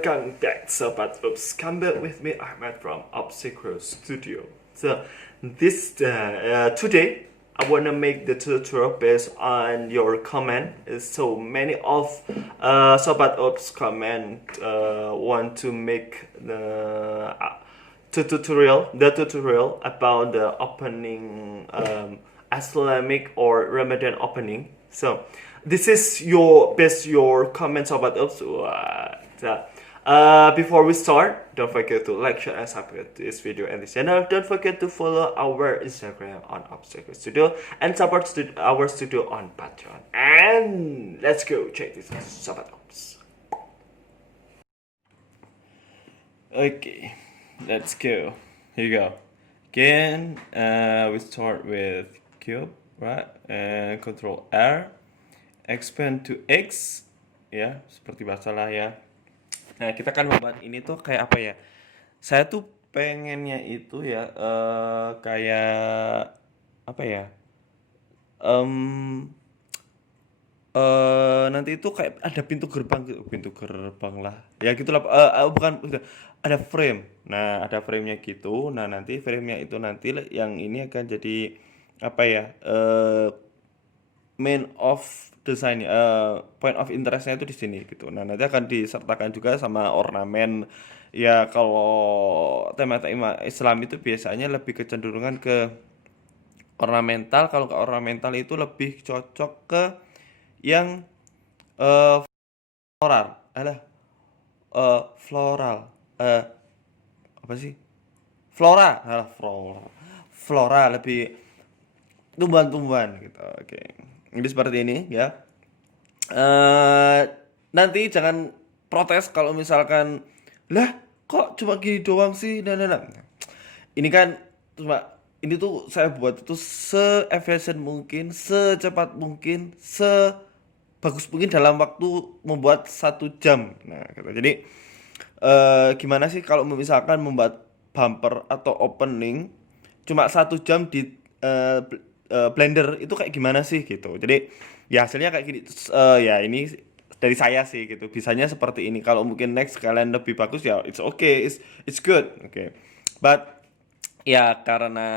welcome back Sobat Oops. Come back with me Ahmad from Obstacle Studio. So today I wanna make the tutorial based on your comment. So many of Sobat Oops comment want to make the tutorial about the opening Islamic or Ramadan opening. So this is your comments about us. Before we start, don't forget to like, share, and subscribe to this video and this channel. Don't forget to follow our Instagram on Obstacle Studio and support our studio on Patreon. And let's go check this out, Sobat Ops. Okay, let's go. Here you go. Again, we start with cube, right? And Control R. Expand to X, ya, seperti biasa lah ya. Nah, kita akan membuat ini tuh kayak apa ya? Saya tuh pengennya itu ya, kayak apa ya? Nanti itu kayak ada pintu gerbang lah. Ya gitulah, bukan, ada frame. Nah, ada framenya gitu. Nah, nanti framenya itu nanti yang ini akan jadi apa ya? Main of design, point of interestnya itu di sini gitu. Nah, nanti akan disertakan juga sama ornamen. Ya kalau tema-tema Islam itu biasanya lebih kecenderungan ke ornamental. Kalau ke ornamental itu lebih cocok ke yang floral. Floral. Apa sih? Flora. Flora lebih tumbuhan-tumbuhan gitu. Oke. Jadi seperti ini ya. Nanti jangan protes kalau misalkan lah kok cuma gini doang sih. Nah. Ini kan ini tuh saya buat itu se-efisien mungkin, secepat mungkin, sebagus mungkin dalam waktu membuat 1 jam. Nah, gitu. Jadi gimana sih kalau misalkan membuat bumper atau opening cuma 1 jam di Blender itu kayak gimana sih gitu. Jadi ya hasilnya kayak gini. Ya ini dari saya sih gitu. Bisanya seperti ini. Kalau mungkin next kalian lebih bagus ya it's okay, it's good. Oke. But ya karena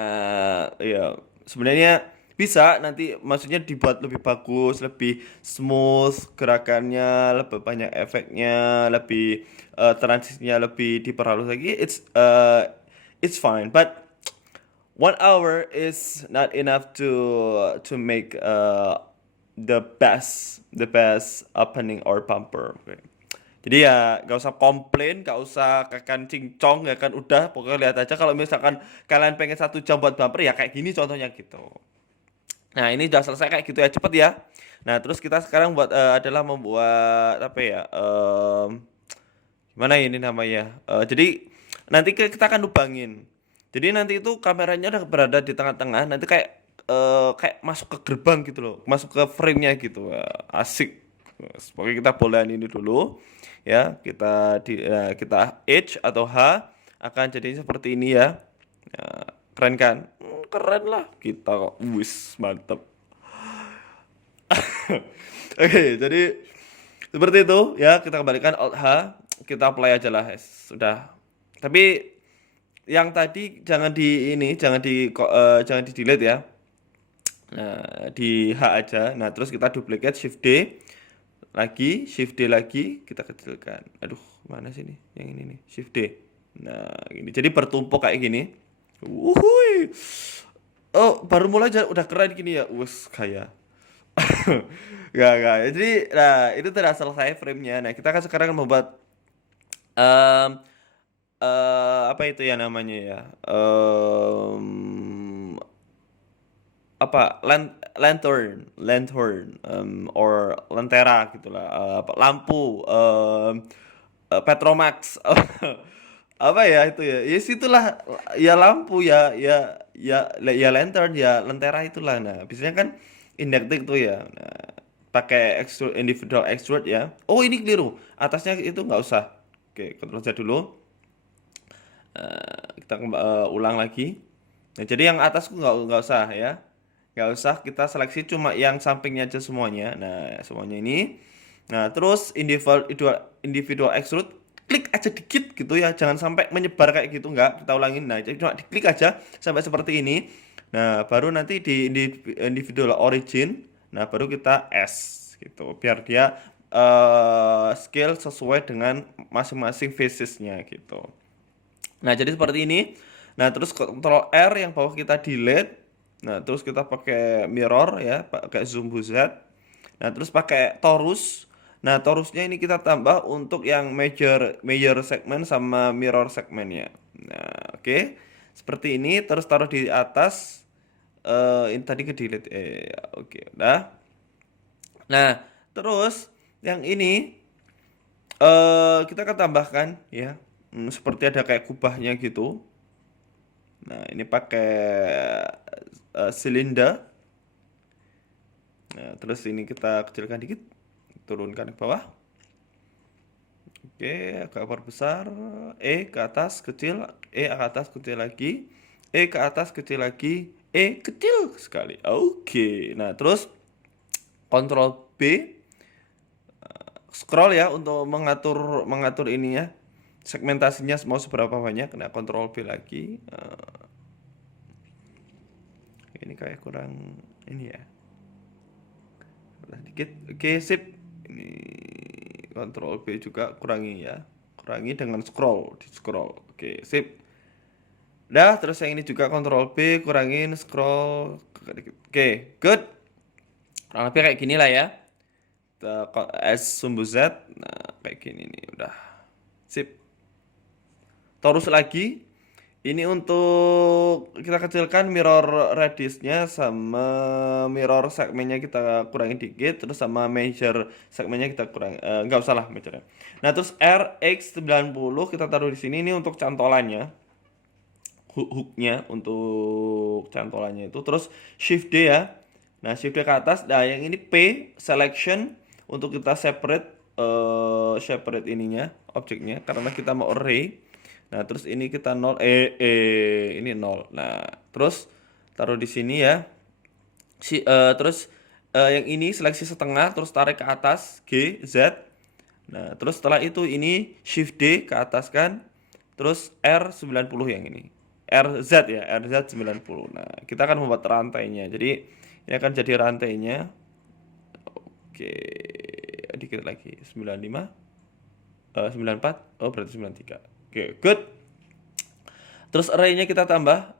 ya sebenarnya bisa nanti maksudnya dibuat lebih bagus, lebih smooth gerakannya, lebih banyak efeknya, lebih transisinya lebih diperhalus lagi. It's fine. But 1 hour is not enough to make the best opening or bumper. Okay. Jadi ya gak usah komplain, gak usah kakan cincong ya kan, udah pokoknya lihat aja. Kalau misalkan kalian pengen 1 jam buat bumper ya kayak gini contohnya gitu. Nah ini udah selesai kayak gitu ya, cepet ya. Nah terus kita sekarang buat adalah membuat apa ya? Gimana ini namanya? Jadi nanti kita akan lubangin. Jadi nanti itu kameranya udah berada di tengah-tengah, nanti kayak masuk ke gerbang gitu loh, masuk ke frame-nya gitu. Asik. Pokoknya kita bolehan ini dulu ya, kita H atau H akan jadi seperti ini ya. Keren kan? Keren lah kita, wis mantep. Oke, jadi seperti itu ya, kita kembalikan Alt H, kita apply aja lah, sudah. Tapi yang tadi jangan di delete ya. Nah, di H aja. Nah, terus kita duplicate Shift D lagi, kita kecilkan. Aduh, mana sih nih? Yang ini nih, Shift D. Nah, ini jadi bertumpuk kayak gini. Wuhui. Oh, baru mulai aja udah keren gini ya. Wes kayak. Gak. Jadi, nah, itu sudah selesai frame-nya. Nah, kita kan sekarang membuat apa itu ya namanya ya, apa lantern, or lentera gitulah, lampu, Petromax. Apa ya itu ya, ya situlah ya, lampu ya lantern ya lentera itulah. Nah biasanya kan indektik tuh ya. Nah, pakai individual extrude ya. Oh ini keliru, atasnya itu nggak usah. Oke, Ctrl Z dulu. Kita ulang lagi. Nah, jadi yang atasku nggak usah ya, nggak usah, kita seleksi cuma yang sampingnya aja semuanya. Nah semuanya ini. Nah terus individual extrude klik aja dikit gitu ya, jangan sampai menyebar kayak gitu, enggak, kita ulangin. Nah, jadi cuma diklik aja sampai seperti ini. Nah, baru nanti di individual origin, nah baru kita gitu, biar dia scale sesuai dengan masing-masing phasesnya gitu. Nah, jadi seperti ini. Nah, terus Ctrl R yang bawah kita delete. Nah, terus kita pakai mirror ya, pakai zoom Z. Nah, terus pakai torus. Nah, torusnya ini kita tambah untuk yang major major segment sama mirror segmentnya. Nah, oke. Seperti ini, terus taruh di atas. Ini tadi ke delete. Oke, udah. Nah, terus yang ini kita akan tambahkan ya. Seperti ada kayak kubahnya gitu. Nah, ini pakai silinder. Nah, terus ini kita kecilkan dikit, turunkan ke bawah. Oke, agak perbesar. Ke atas kecil, ke atas kecil lagi, ke atas kecil lagi, kecil sekali. Oke. Nah, terus Ctrl B, scroll ya untuk mengatur mengatur ininya, segmentasinya mau seberapa banyak. Nah, Ctrl B lagi. Ini kayak kurang ini ya. Dikit. Oke, sip. Ini Ctrl B juga kurangi ya. Kurangi dengan scroll, di scroll. Oke, sip. Dah, terus yang ini juga Ctrl B, kurangin scroll. Oke, good. Kurang lebih kayak gini lah ya. S sumbu Z. Nah, kayak gini nih udah. Sip. Terus lagi. Ini untuk kita kecilkan mirror radiusnya sama mirror segmennya kita kurangin dikit, terus sama measure segmennya kita kurang nggak usah lah measure. Nah, terus RX90 kita taruh di sini, ini untuk cantolannya. Hooknya untuk cantolannya itu, terus shift D ya. Nah, shift D ke atas. Nah, yang ini P selection untuk kita separate ininya, objeknya, karena kita mau array. Nah, terus ini kita 0, ini 0. Nah, terus taruh di sini ya. Terus yang ini seleksi setengah, terus tarik ke atas, G, Z. Nah, terus setelah itu ini Shift D ke atas kan. Terus R90 yang ini. RZ ya, RZ90. Nah, kita akan membuat rantainya. Jadi, ini akan jadi rantainya. Oke, dikit lagi. 95, 94, oh berarti 93. Oke, good. Terus array-nya kita tambah,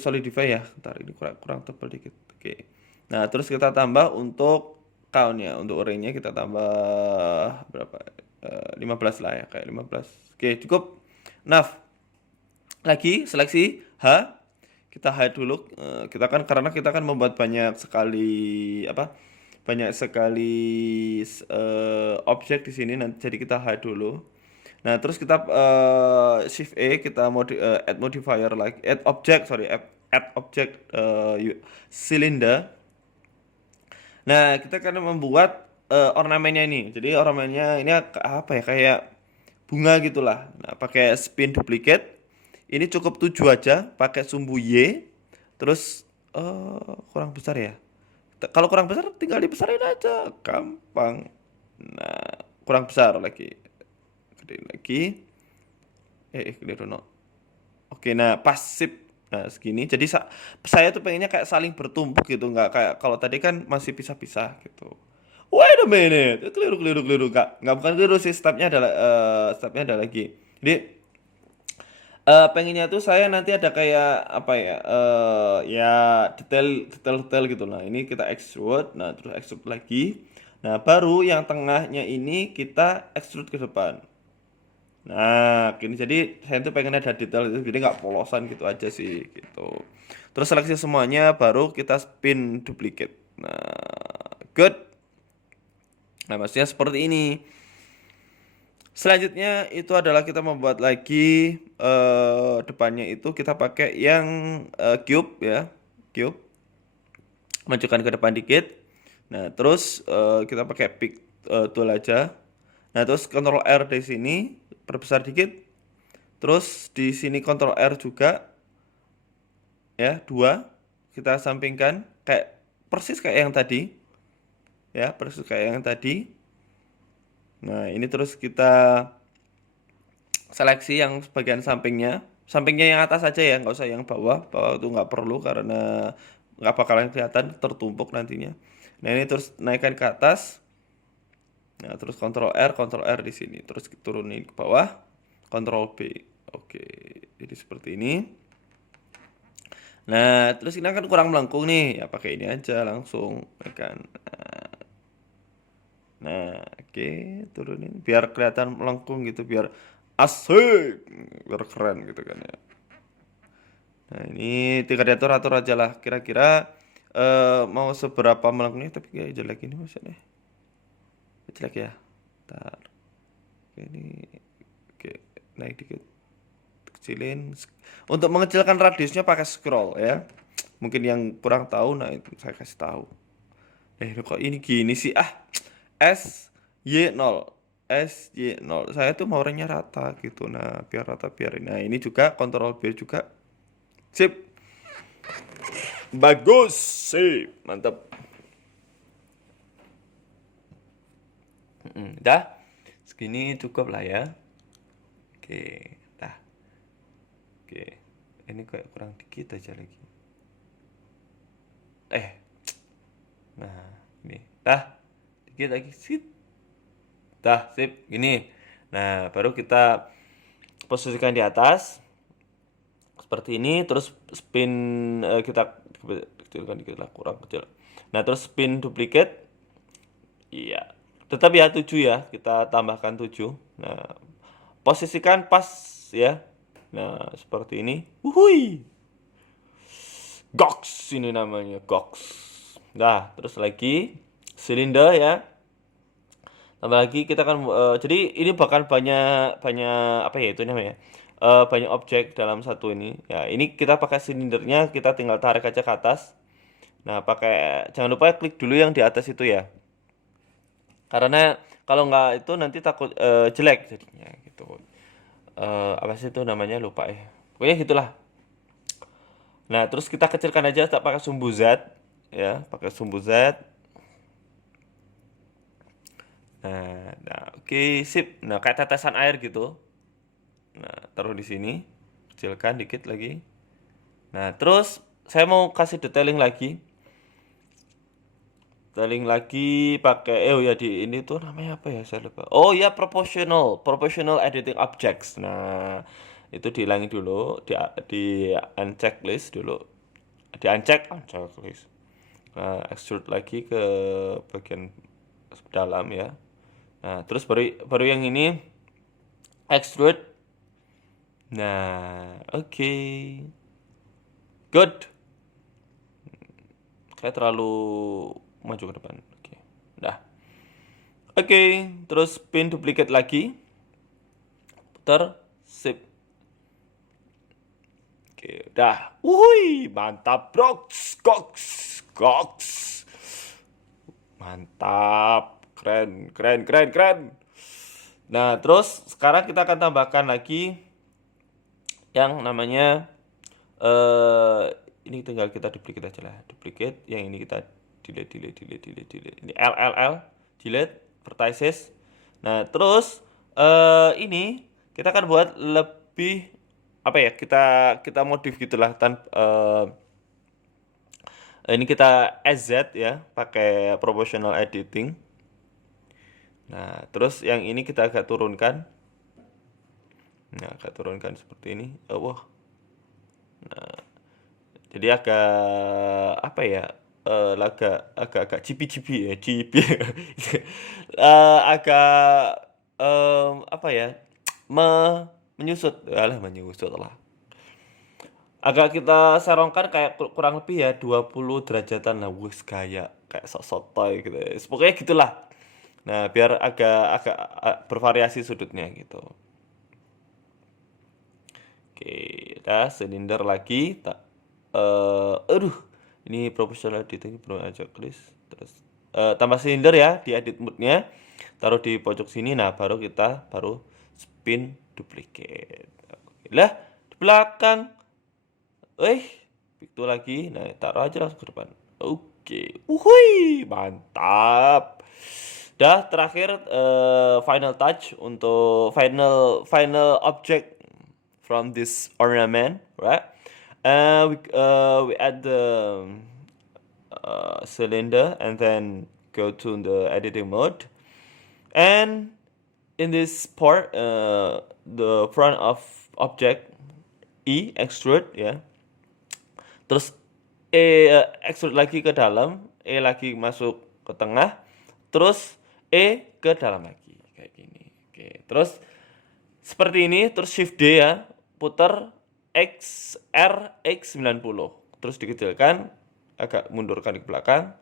solidify ya. Bentar, ini kurang tebal dikit. Oke. Nah, terus kita tambah untuk count-nya. Untuk array-nya kita tambah berapa? 15 lah ya, kayak 15. Oke, cukup. Enough. Lagi seleksi H. Kita hide dulu. Karena kita kan membuat banyak sekali Banyak sekali objek di sini nanti, jadi kita hide dulu. Nah, terus kita shift kita add modifier lagi, add object cylinder. Nah, kita akan membuat ornamennya ini. Jadi ornamennya ini apa ya, kayak bunga gitulah. Nah, pakai spin duplicate. Ini cukup 7 aja, pakai sumbu Y. Terus kurang besar ya. Kalau kurang besar tinggal dibesarin aja, gampang. Nah, kurang besar lagi. Gede lagi. Clear no. Oke, nah pas sip. Nah, segini. Jadi saya tuh pengennya kayak saling bertumpuk gitu, nggak kayak kalau tadi kan masih pisah-pisah gitu. Wait a minute. Keliru. Nggak bukan keliru sih, stepnya ada lagi. Jadi pengennya tuh saya nanti ada kayak apa ya? Ya detail gitu. Nah, ini kita extrude. Nah, terus extrude lagi. Nah, baru yang tengahnya ini kita extrude ke depan. Nah, gini, jadi saya tuh pengen ada detail itu, jadi nggak polosan gitu aja sih, gitu. Terus seleksi semuanya, baru kita spin duplicate. Nah, good. Nah, maksudnya seperti ini. Selanjutnya itu adalah kita membuat lagi depannya itu kita pakai yang cube ya, cube. Majukan ke depan dikit. Nah, terus kita pakai pick tool aja. Nah, terus Ctrl R di sini, perbesar dikit. Terus di sini Ctrl R juga. Ya, 2. Kita sampingkan kayak persis kayak yang tadi. Ya, persis kayak yang tadi. Nah, ini terus kita Seleksi yang bagian sampingnya. Sampingnya yang atas aja ya, nggak usah yang bawah. Bawah itu nggak perlu karena nggak bakalan kelihatan tertumpuk nantinya. Nah ini terus naikkan ke atas. Nah terus Ctrl R di sini. Terus turunin ke bawah, Ctrl B. Oke, jadi seperti ini. Nah terus ini kan kurang melengkung nih, ya pakai ini aja langsung, ya kan. Nah, oke, turunin biar kelihatan melengkung gitu, biar asik, biar keren gitu kan ya. Nah, ini tinggal diatur-atur aja lah. Kira-kira mau seberapa melengkungnya, tapi kayak jelek ini maksudnya. Jelek ya. Ntar. Oke, ini oke, naik dikit. Kecilin. Untuk mengecilkan radiusnya pakai scroll ya. Mungkin yang kurang tahu, nah itu saya kasih tahu. Kok ini gini sih? SY0 SY0 saya tuh mau orangnya rata gitu, nah biar rata biar ini, nah ini juga kontrol biar juga sip, bagus, sip, mantap. Dah segini cukup lah ya. Oke, dah. Oke, ini kayak kurang dikit aja lagi. Nah ini dah dikit lagi, sip, dah sip gini. Nah baru kita posisikan di atas seperti ini, terus spin, kita kecilkan dikit lah, kurang kecil. Nah terus spin duplicate, iya tetap ya 7 ya, kita tambahkan 7. Nah posisikan pas ya. Nah seperti ini, wuhui, gox ini namanya, gox. Nah terus lagi silinder ya, tambah lagi kita kan, jadi ini bahkan banyak banyak apa ya itu namanya, banyak objek dalam satu ini ya. Ini kita pakai silindernya, kita tinggal tarik aja ke atas. Nah pakai, jangan lupa klik dulu yang di atas itu ya, karena kalau nggak itu nanti takut jelek jadinya gitu. Apa sih itu namanya, lupa ya, pokoknya gitulah. Nah terus kita kecilkan aja, tak pakai sumbu Z ya, pakai sumbu Z. Nah, oke, sip. Nah kayak tetesan air gitu. Nah, taruh di sini, kecilkan dikit lagi. Nah, terus saya mau kasih detailing lagi. Detailing lagi pakai, oh ya, di ini tuh namanya apa ya? Saya lupa. Oh ya, proportional editing objects. Nah, itu dihilangin dulu, di uncheck list dulu. Di uncheck list. Nah, extrude lagi ke bagian dalam ya. Nah, terus baru baru yang ini extrude. Nah, oke. Good. Kayak terlalu maju ke depan. Oke. Dah. Oke, terus pin duplicate lagi. Putar, sip. Oke, dah. Wuhui, mantap, bro. Goks. Mantap. Keren, keren, keren, keren. Nah, terus sekarang kita akan tambahkan lagi yang namanya, eh ini tinggal kita duplicate aja lah, duplicate. Yang ini kita delete. Ini delete vertices. Nah terus ini kita akan buat lebih apa ya, kita modif gitulah, ini kita SZ ya, pakai proportional editing. Nah terus yang ini kita agak turunkan. Nah agak turunkan seperti ini. Wah, jadi agak apa ya, agak cipi-cipi ya, cipi. Agak apa ya, menyusut lah, agak kita serongkan kayak kurang lebih ya 20 derajatan lah, wis kayak sok sotoy gitu ya. Pokoknya gitulah. Nah biar agak agak bervariasi sudutnya gitu. Oke, udah silinder lagi. Aduh, ini professional editing belum aja klis. Terus tambah silinder ya di edit mode-nya. Taruh di pojok sini. Nah, baru spin duplicate. Oke, lah di belakang. Itu lagi. Nah, taruh aja langsung ke depan. Oke. Uhui, mantap. Dah terakhir final touch untuk final object from this ornament, right? We add the cylinder and then go to the editing mode. And in this part, the front of object extrude ya. Terus extrude lagi ke dalam, lagi masuk ke tengah, terus ke dalam lagi kayak gini. Oke, terus seperti ini, terus shift D ya, putar X90. Terus dikecilkan, agak mundurkan ke belakang,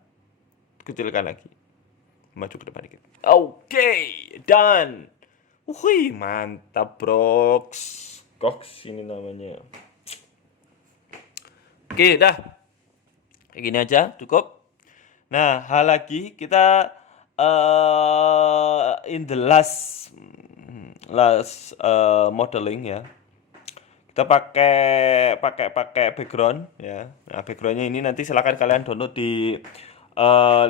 kecilkan lagi. Maju ke depan dikit. Oke, done. Wih, mantap, Brox. Cox ini namanya. Oke, dah. Kayak gini aja, cukup. Nah, hal lagi kita in the last modeling ya. Kita pakai background ya. Nah, backgroundnya ini nanti silakan kalian download di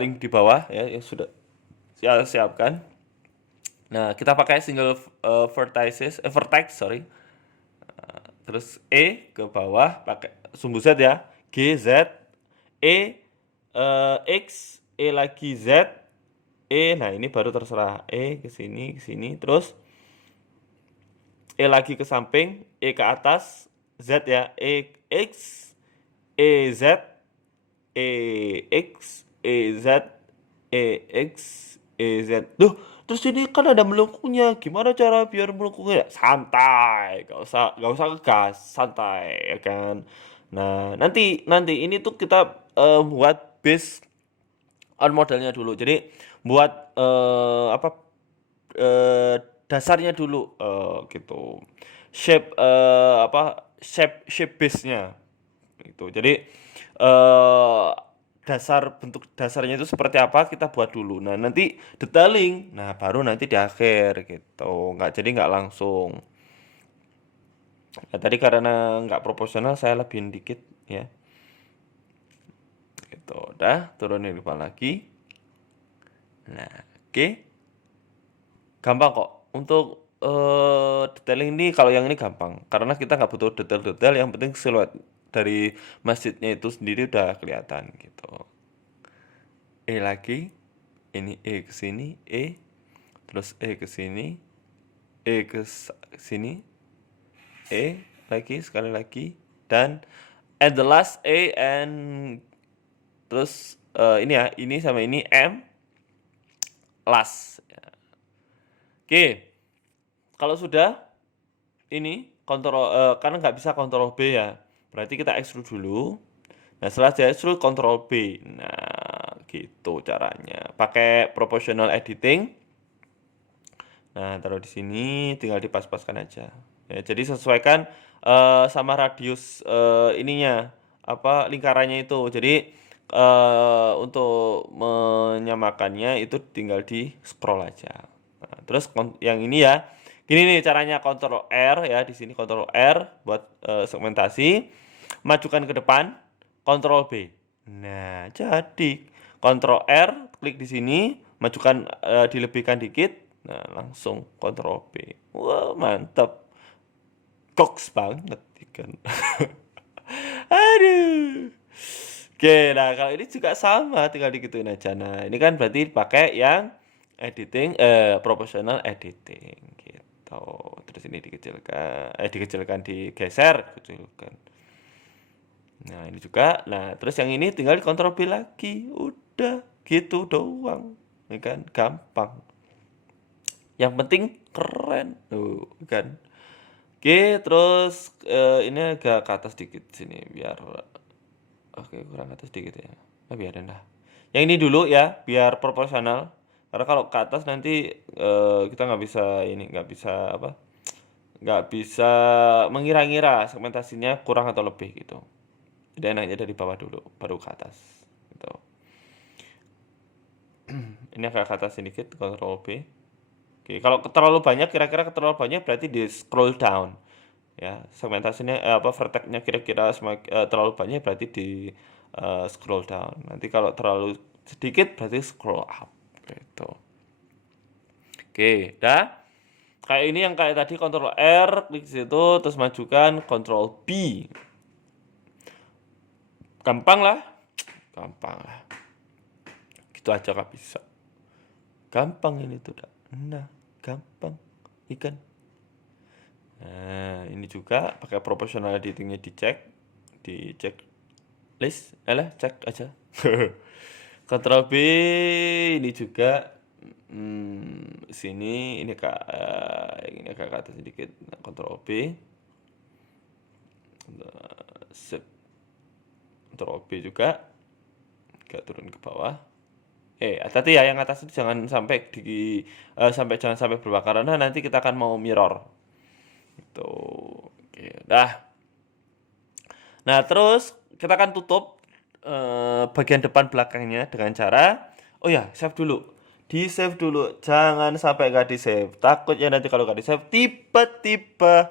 link di bawah ya yang sudah saya siapkan. Nah, kita pakai single vertex, sorry. Terus ke bawah pakai sumbu Z ya. G, Z, X, lagi Z, nah ini baru terserah. Ke sini, terus lagi ke samping, ke atas, Z ya. X, Z, X, Z, X, Z. Duh, terus ini kan ada melengkungnya. Gimana cara biar melengkungnya? Santai, gak usah ngegas, santai ya kan. Nah, nanti ini tuh kita buat base on modelnya dulu. Jadi buat dasarnya dulu gitu. Shape shape base-nya gitu. Jadi bentuk dasarnya itu seperti apa kita buat dulu. Nah, nanti detailing, nah baru nanti di akhir gitu. Nggak langsung. Nah, tadi karena nggak proporsional saya lebihin dikit ya. Gitu, udah turunin depan lagi. Nah, oke. Gampang kok. Untuk detailing ini kalau yang ini gampang karena kita nggak butuh detail-detail, yang penting siluet dari masjidnya itu sendiri udah kelihatan gitu. Lagi, ini ke sini, terus ke sini, ke sini, lagi sekali lagi, dan at the last and terus ini ya, ini sama ini M last. Oke, kalau sudah ini kontrol karena nggak bisa kontrol B ya, berarti kita extrude dulu. Nah, setelah di extrude kontrol B. Nah, gitu caranya. Pakai proportional editing. Nah, taruh di sini, tinggal dipas-paskan aja. Ya, jadi sesuaikan sama radius ininya, lingkarannya itu. Jadi untuk menyamakannya itu tinggal di scroll aja. Nah, terus yang ini ya, gini nih caranya, Ctrl R ya, di sini Ctrl R buat segmentasi, majukan ke depan, Ctrl B. Nah, jadi Ctrl R, klik di sini, majukan dilebihkan dikit, nah langsung Ctrl B. Wah, mantap. Koks banget kan. Aduh. Oke, nah kalau ini juga sama, tinggal digituin aja. Nah, ini kan berarti pakai yang editing proportional editing gitu. Terus ini digeser, kecilkan. Nah, ini juga. Nah, terus yang ini tinggal di Ctrl B lagi. Udah gitu doang. Ini kan gampang. Yang penting keren. Tuh, kan. Oke, terus ini agak ke atas dikit sini biar kurang ke atas dikit ya. Biarin lah. Yang ini dulu ya, biar proporsional. Karena kalau ke atas nanti kita nggak bisa mengira-ngira segmentasinya kurang atau lebih gitu. Jadi enaknya dari bawah dulu, baru ke atas. Gitu. Ini agak ke atas sedikit, Ctrl B. Oke, kalau terlalu banyak, berarti di scroll down. Ya, segmentasinya vertexnya kira-kira terlalu banyak, berarti di scroll down. Nanti kalau terlalu sedikit berarti scroll up gitu. Oke, dah. Kayak ini yang kayak tadi Ctrl R, klik situ, terus majukan Ctrl B. Gampang lah. Gampang lah. Gitu aja gak bisa. Gampang ini tuh, dah. Nah, gampang. Ikan. Nah, ini juga pakai proportional editingnya dicek list, cek aja. Ctrl B ini juga sini ini ini agak ke atas sedikit. Nah, Ctrl B, sip, Ctrl B juga, agak turun ke bawah. Hati-hati ya, yang atas itu jangan sampai jangan sampai berbakar karena nanti kita akan mau mirror. Itu, oke, dah. Nah, terus kita akan tutup bagian depan belakangnya dengan cara, oh ya, save dulu. Di save dulu, jangan sampai nggak di save. Takutnya nanti kalau nggak di save, tiba-tiba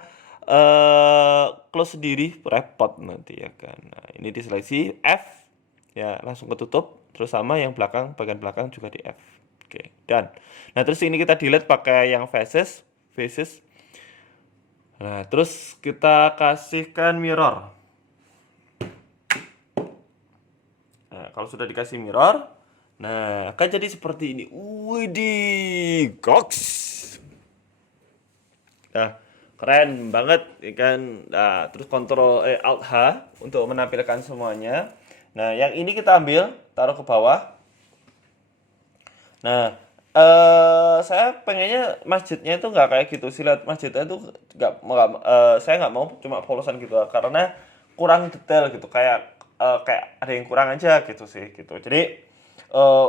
close sendiri, repot nanti ya kan. Nah, ini diseleksi F, ya langsung ketutup. Terus sama yang belakang, bagian belakang juga di F. Oke, dan. Nah, terus ini kita delete pakai yang faces. Nah, terus kita kasihkan mirror. Nah, kalau sudah dikasih mirror, nah akan jadi seperti ini. Widih, goks. Nah, keren banget ya kan. Nah, terus Alt H untuk menampilkan semuanya. Nah, yang ini kita ambil, taruh ke bawah. Nah, saya pengennya masjidnya itu nggak kayak gitu sih. Lihat masjidnya itu saya nggak mau cuma polosan gitu karena kurang detail gitu. Kayak ada yang kurang aja gitu sih gitu. Jadi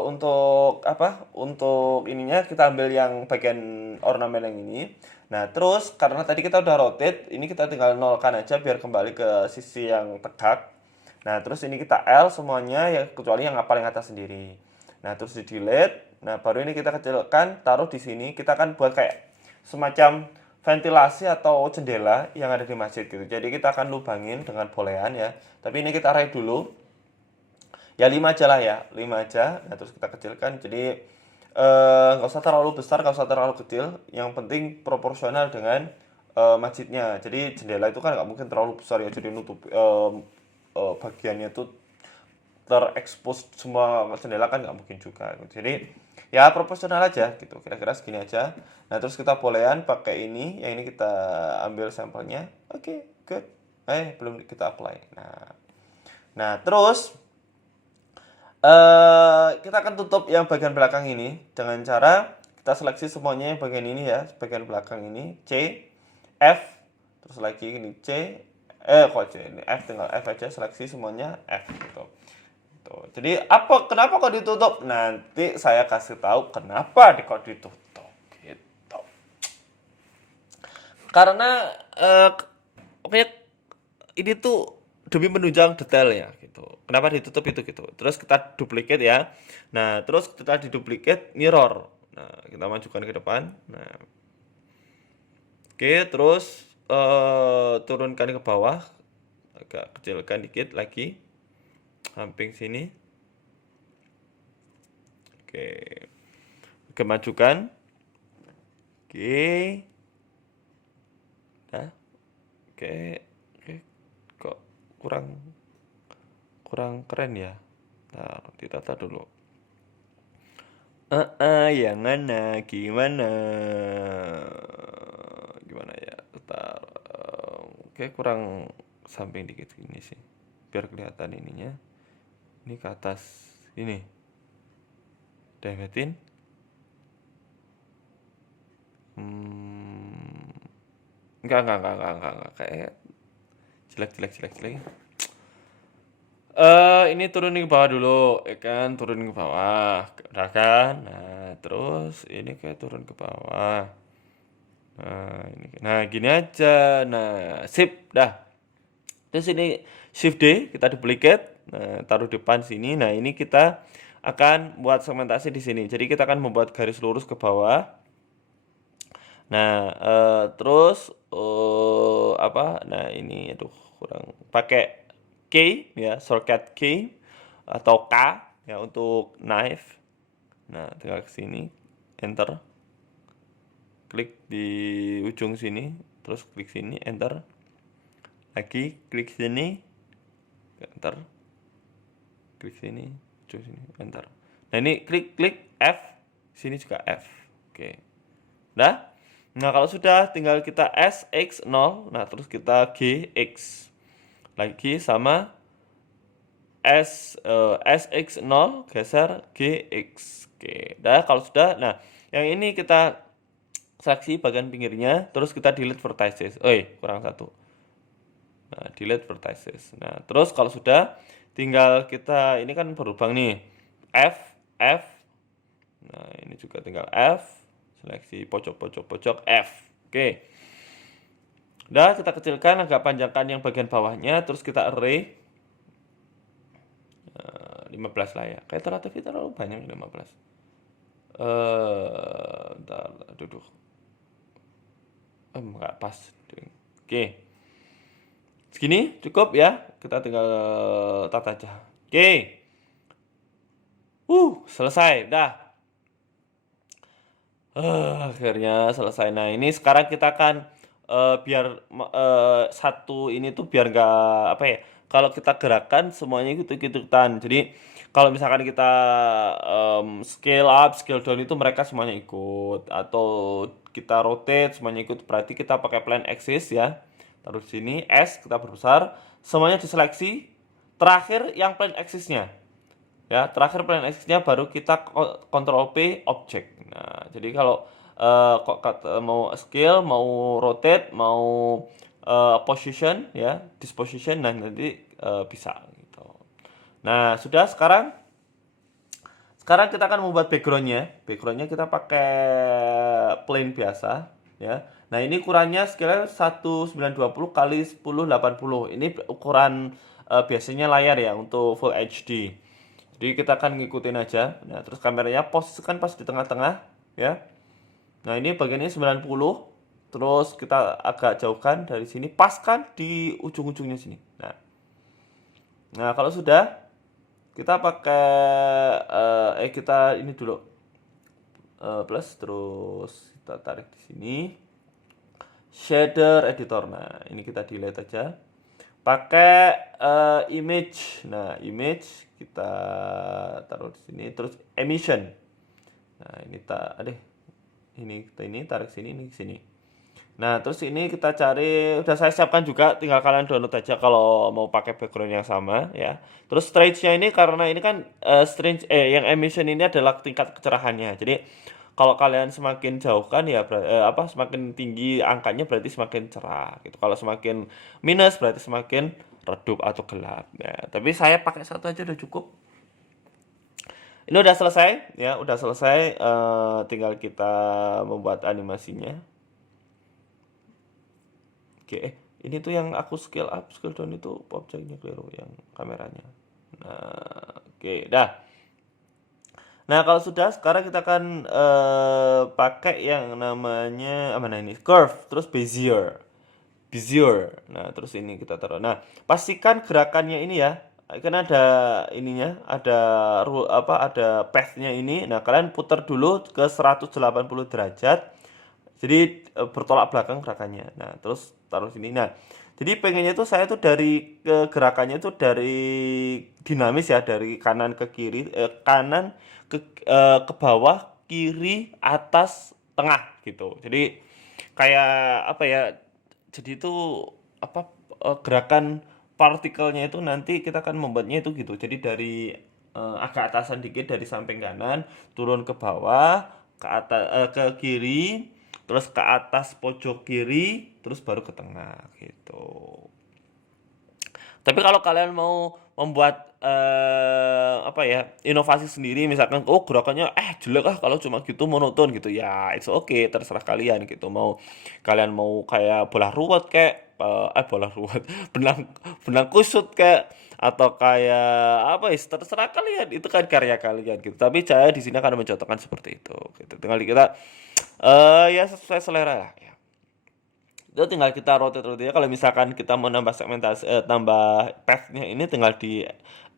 untuk apa? Untuk ininya kita ambil yang bagian ornamen yang ini. Nah, terus karena tadi kita udah rotate, ini kita tinggal nolkan aja biar kembali ke sisi yang tegak. Nah, terus ini kita L semuanya ya kecuali yang paling atas sendiri. Nah, terus di delete. Nah, baru ini kita kecilkan, taruh di sini. Kita akan buat kayak semacam ventilasi atau jendela yang ada di masjid gitu. Jadi kita akan lubangin dengan bolehan ya. Tapi ini kita raih dulu. Ya 5 aja lah ya, 5 aja. Nah, terus kita kecilkan. Jadi nggak usah terlalu besar, nggak usah terlalu kecil. Yang penting proporsional dengan masjidnya. Jadi jendela itu kan nggak mungkin terlalu besar ya. Jadi nutup bagiannya tuh terekspos semua jendela kan nggak mungkin juga. Jadi ya proporsional aja gitu. Kira-kira segini aja. Nah, terus kita bolehan pakai ini. Yang ini kita ambil sampelnya. Oke, good. Belum kita apply. Nah, terus kita akan tutup yang bagian belakang ini dengan cara kita seleksi semuanya yang bagian ini ya, bagian belakang ini C, F, terus lagi ini C, kok C ini F, tinggal F aja, seleksi semuanya F gitu. Tuh. Jadi kenapa kok ditutup? Nanti saya kasih tahu kenapa kok ditutup gitu. Karena pokoknya ini tuh demi menunjang detail ya gitu. Kenapa ditutup itu gitu. Terus kita duplicate ya. Nah, terus kita diduplicate mirror. Nah, kita majukan ke depan. Nah. Oke, terus turunkan ke bawah. Agak kecilkan dikit lagi. Samping sini. Oke. Majukan. Oke. Nah. Oke. Kok kurang keren ya. Nah, ditata dulu. Yang mana? Gimana ya? Oke, kurang samping dikit gini sih. Biar kelihatan ininya. Ini ke atas. Ini. Deketin. Enggak. Kayak jelek. Ini turunin ke bawah dulu, ya kan? Turunin ke bawah, udah kan? Nah, terus ini kayak turun ke bawah. Nah, gini aja. Nah, sip, dah. Terus ini Shift D, kita duplicate, nah, taruh depan sini. Nah, ini kita akan buat segmentasi di sini. Jadi kita akan membuat garis lurus ke bawah. Nah, terus Nah, ini aduh kurang pakai K ya, shortcut K atau K ya untuk knife. Nah, tinggal ke sini, enter. klik di ujung sini, terus klik sini, enter. Lagi klik sini, enter. Klik sini, ujung sini, enter. Nah ini klik F, sini juga F. Oke. Nah, kalau sudah tinggal kita SX0, nah terus kita GX. Lagi sama SX0 geser GX. Oke. Nah, kalau sudah, nah yang ini kita seleksi bagian pinggirnya, terus kita delete vertices. Kurang satu. Nah, delete vertices. Nah, terus kalau sudah tinggal kita ini kan berlubang nih. F. Nah, ini juga tinggal F. Seleksi pojok F. Oke. Udah, kita kecilkan, agak panjangkan yang bagian bawahnya, terus kita array 15 lah ya. Kayak terlalu banyak 15. Bentar, duduk. Enggak pas. Oke. Segini cukup ya. Kita tinggal tata aja. Oke. Selesai. Udah. Akhirnya selesai. Nah, ini sekarang kita akan biar satu ini tuh biar nggak apa ya. Kalau kita gerakan semuanya ikut-ikutan. Jadi kalau misalkan kita scale up, scale down itu mereka semuanya ikut. Atau kita rotate semuanya ikut. Berarti kita pakai plane axis ya. Taruh sini S, kita berbesar. Semuanya diseleksi. Terakhir yang plane axisnya. Ya, terakhir plane axisnya baru kita Ctrl P object. Nah, jadi kalau mau scale, mau rotate, mau position ya, disposition, nah nanti bisa gitu. Nah, sudah sekarang kita akan membuat backgroundnya. Backgroundnya kita pakai plane biasa ya. Nah, ini ukurannya scale 1920 kali 1080. Ini ukuran biasanya layar ya untuk Full HD. Jadi kita akan ngikutin aja. Nah, terus kameranya posisikan pas di tengah-tengah ya. Nah, ini bagiannya 90. Terus kita agak jauhkan dari sini, paskan di ujung-ujungnya sini. Nah, kalau sudah kita pakai kita ini dulu. Plus terus kita tarik di sini. Shader editor. Nah, ini kita delete aja. Pakai image. Nah, image kita taruh di sini, terus emission. Nah, ini tarik sini, ini sini. Nah, terus ini kita cari, udah saya siapkan juga, tinggal kalian download aja kalau mau pakai background yang sama ya. Terus strange-nya ini karena ini kan yang emission ini adalah tingkat kecerahannya. Jadi kalau kalian semakin jauhkan ya semakin tinggi angkanya berarti semakin cerah gitu. Kalau semakin minus berarti semakin redup atau gelap. Nah, tapi saya pakai satu aja udah cukup. Ini udah selesai ya, udah selesai. Tinggal kita membuat animasinya. Oke, ini tuh yang aku scale up, scale down itu objeknya keliru yang kameranya. Nah, oke, dah. Nah, kalau sudah, sekarang kita akan pakai yang namanya mana ini? Curve, terus Bezier. Nah, terus ini kita taruh. Nah, pastikan gerakannya ini ya. Kan ada ininya, ada ada path-nya ini. Nah, kalian putar dulu ke 180 derajat. Jadi bertolak belakang gerakannya. Nah, terus taruh sini. Nah, jadi pengennya tuh saya tuh dari gerakannya tuh dari dinamis ya, dari kanan ke kiri, kanan ke bawah, kiri, atas, tengah gitu. Jadi kayak apa ya? Jadi itu gerakan partikelnya itu nanti kita akan membuatnya itu gitu. Jadi dari agak atasan dikit dari samping kanan turun ke bawah, ke atas ke kiri, terus ke atas pojok kiri, terus baru ke tengah gitu. Tapi kalau kalian mau membuat inovasi sendiri, misalkan gerakannya jelek kalau cuma gitu monoton gitu ya, it's okay, terserah kalian gitu. Kalian mau kayak bola ruwet kayak bola ruwet, benang kusut kayak, atau kayak terserah kalian, itu kan karya kalian gitu. Tapi saya di sini akan mencontohkan seperti itu gitu. Tinggal kita ya sesuai selera lah ya. Itu tinggal kita rotate ya. Kalau misalkan kita mau nambah segmentasi, tambah path-nya ini tinggal di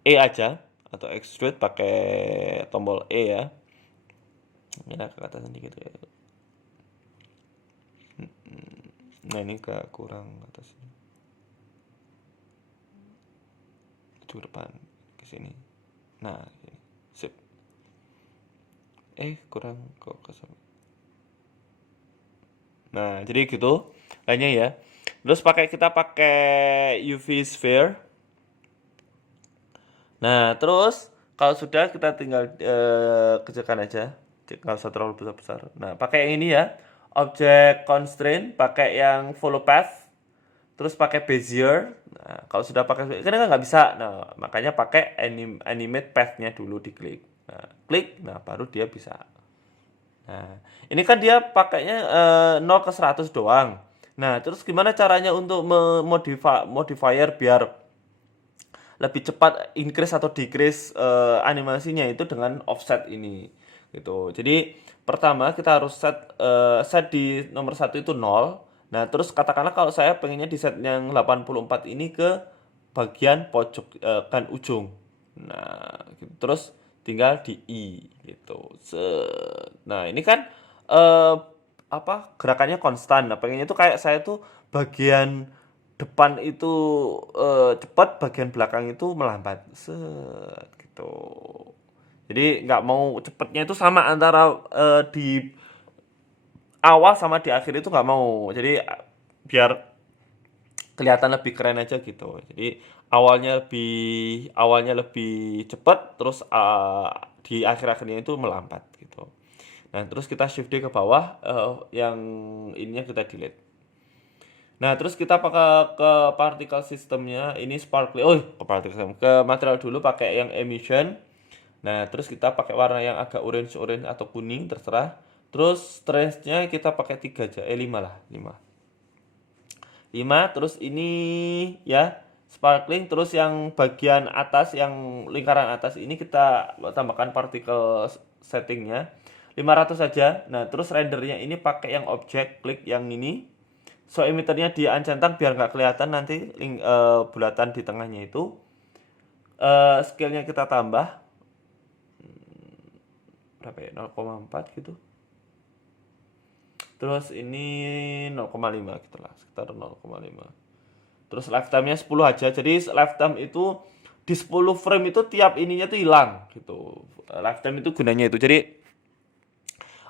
E aja atau extrude pakai tombol E ya. Ya ke atas sedikit ya. Nah, ini agak kurang atasnya. Ke depan, ke sini. Nah, ini. Sip. Kurang kok ke sana. Nah, jadi gitu kayaknya ya. Terus kita pakai UV sphere. Nah, terus kalau sudah kita tinggal kerjakan aja. Nggak usah terlalu besar-besar. Nah, pakai yang ini ya. Object constraint, pakai yang follow path. Terus pakai Bezier. Nah, kalau sudah pakai kan nggak bisa. Nah, makanya pakai animate path-nya dulu diklik. Nah, klik, nah baru dia bisa. Nah, ini kan dia pakainya 0 ke 100 doang. Nah, terus gimana caranya untuk modifier biar lebih cepat increase atau decrease animasinya itu dengan offset ini gitu. Jadi pertama kita harus set di nomor satu itu 0. Nah, terus katakanlah kalau saya pengennya di set yang 84 ini ke bagian pojok kan ujung. Nah, gitu. Terus tinggal di I gitu. Nah, ini kan eh gerakannya konstan. Nah, pengennya tuh kayak saya tuh bagian depan itu cepat, bagian belakang itu melambat. Gitu. Jadi nggak mau cepetnya itu sama antara di awal sama di akhir itu nggak mau. Jadi biar kelihatan lebih keren aja gitu. Jadi awalnya lebih cepat, terus di akhir-akhirnya itu melambat gitu. Nah, terus kita shift D ke bawah, yang ininya kita delete. Nah, terus kita pakai ke particle systemnya, ini sparkly. Oh, ke particle system. Ke material dulu pakai yang emission. Nah, terus kita pakai warna yang agak orange-orange atau kuning, terserah. Terus strength-nya kita pakai 3 aja, 5 lah, 5. 5, terus ini ya, sparkling, terus yang bagian atas, yang lingkaran atas ini kita tambahkan particle settingnya 500 saja. Nah, terus rendernya ini pakai yang object, klik yang ini. So emitternya diancentang biar nggak kelihatan nanti bulatan di tengahnya itu. Scale-nya kita tambah berapa ya, 0,4 gitu. Terus ini 0,5 gitu lah, sekitar 0,5. Terus lifetime-nya 10 aja. Jadi lifetime itu di 10 frame itu tiap ininya tuh hilang gitu. Lifetime itu gunanya itu. Jadi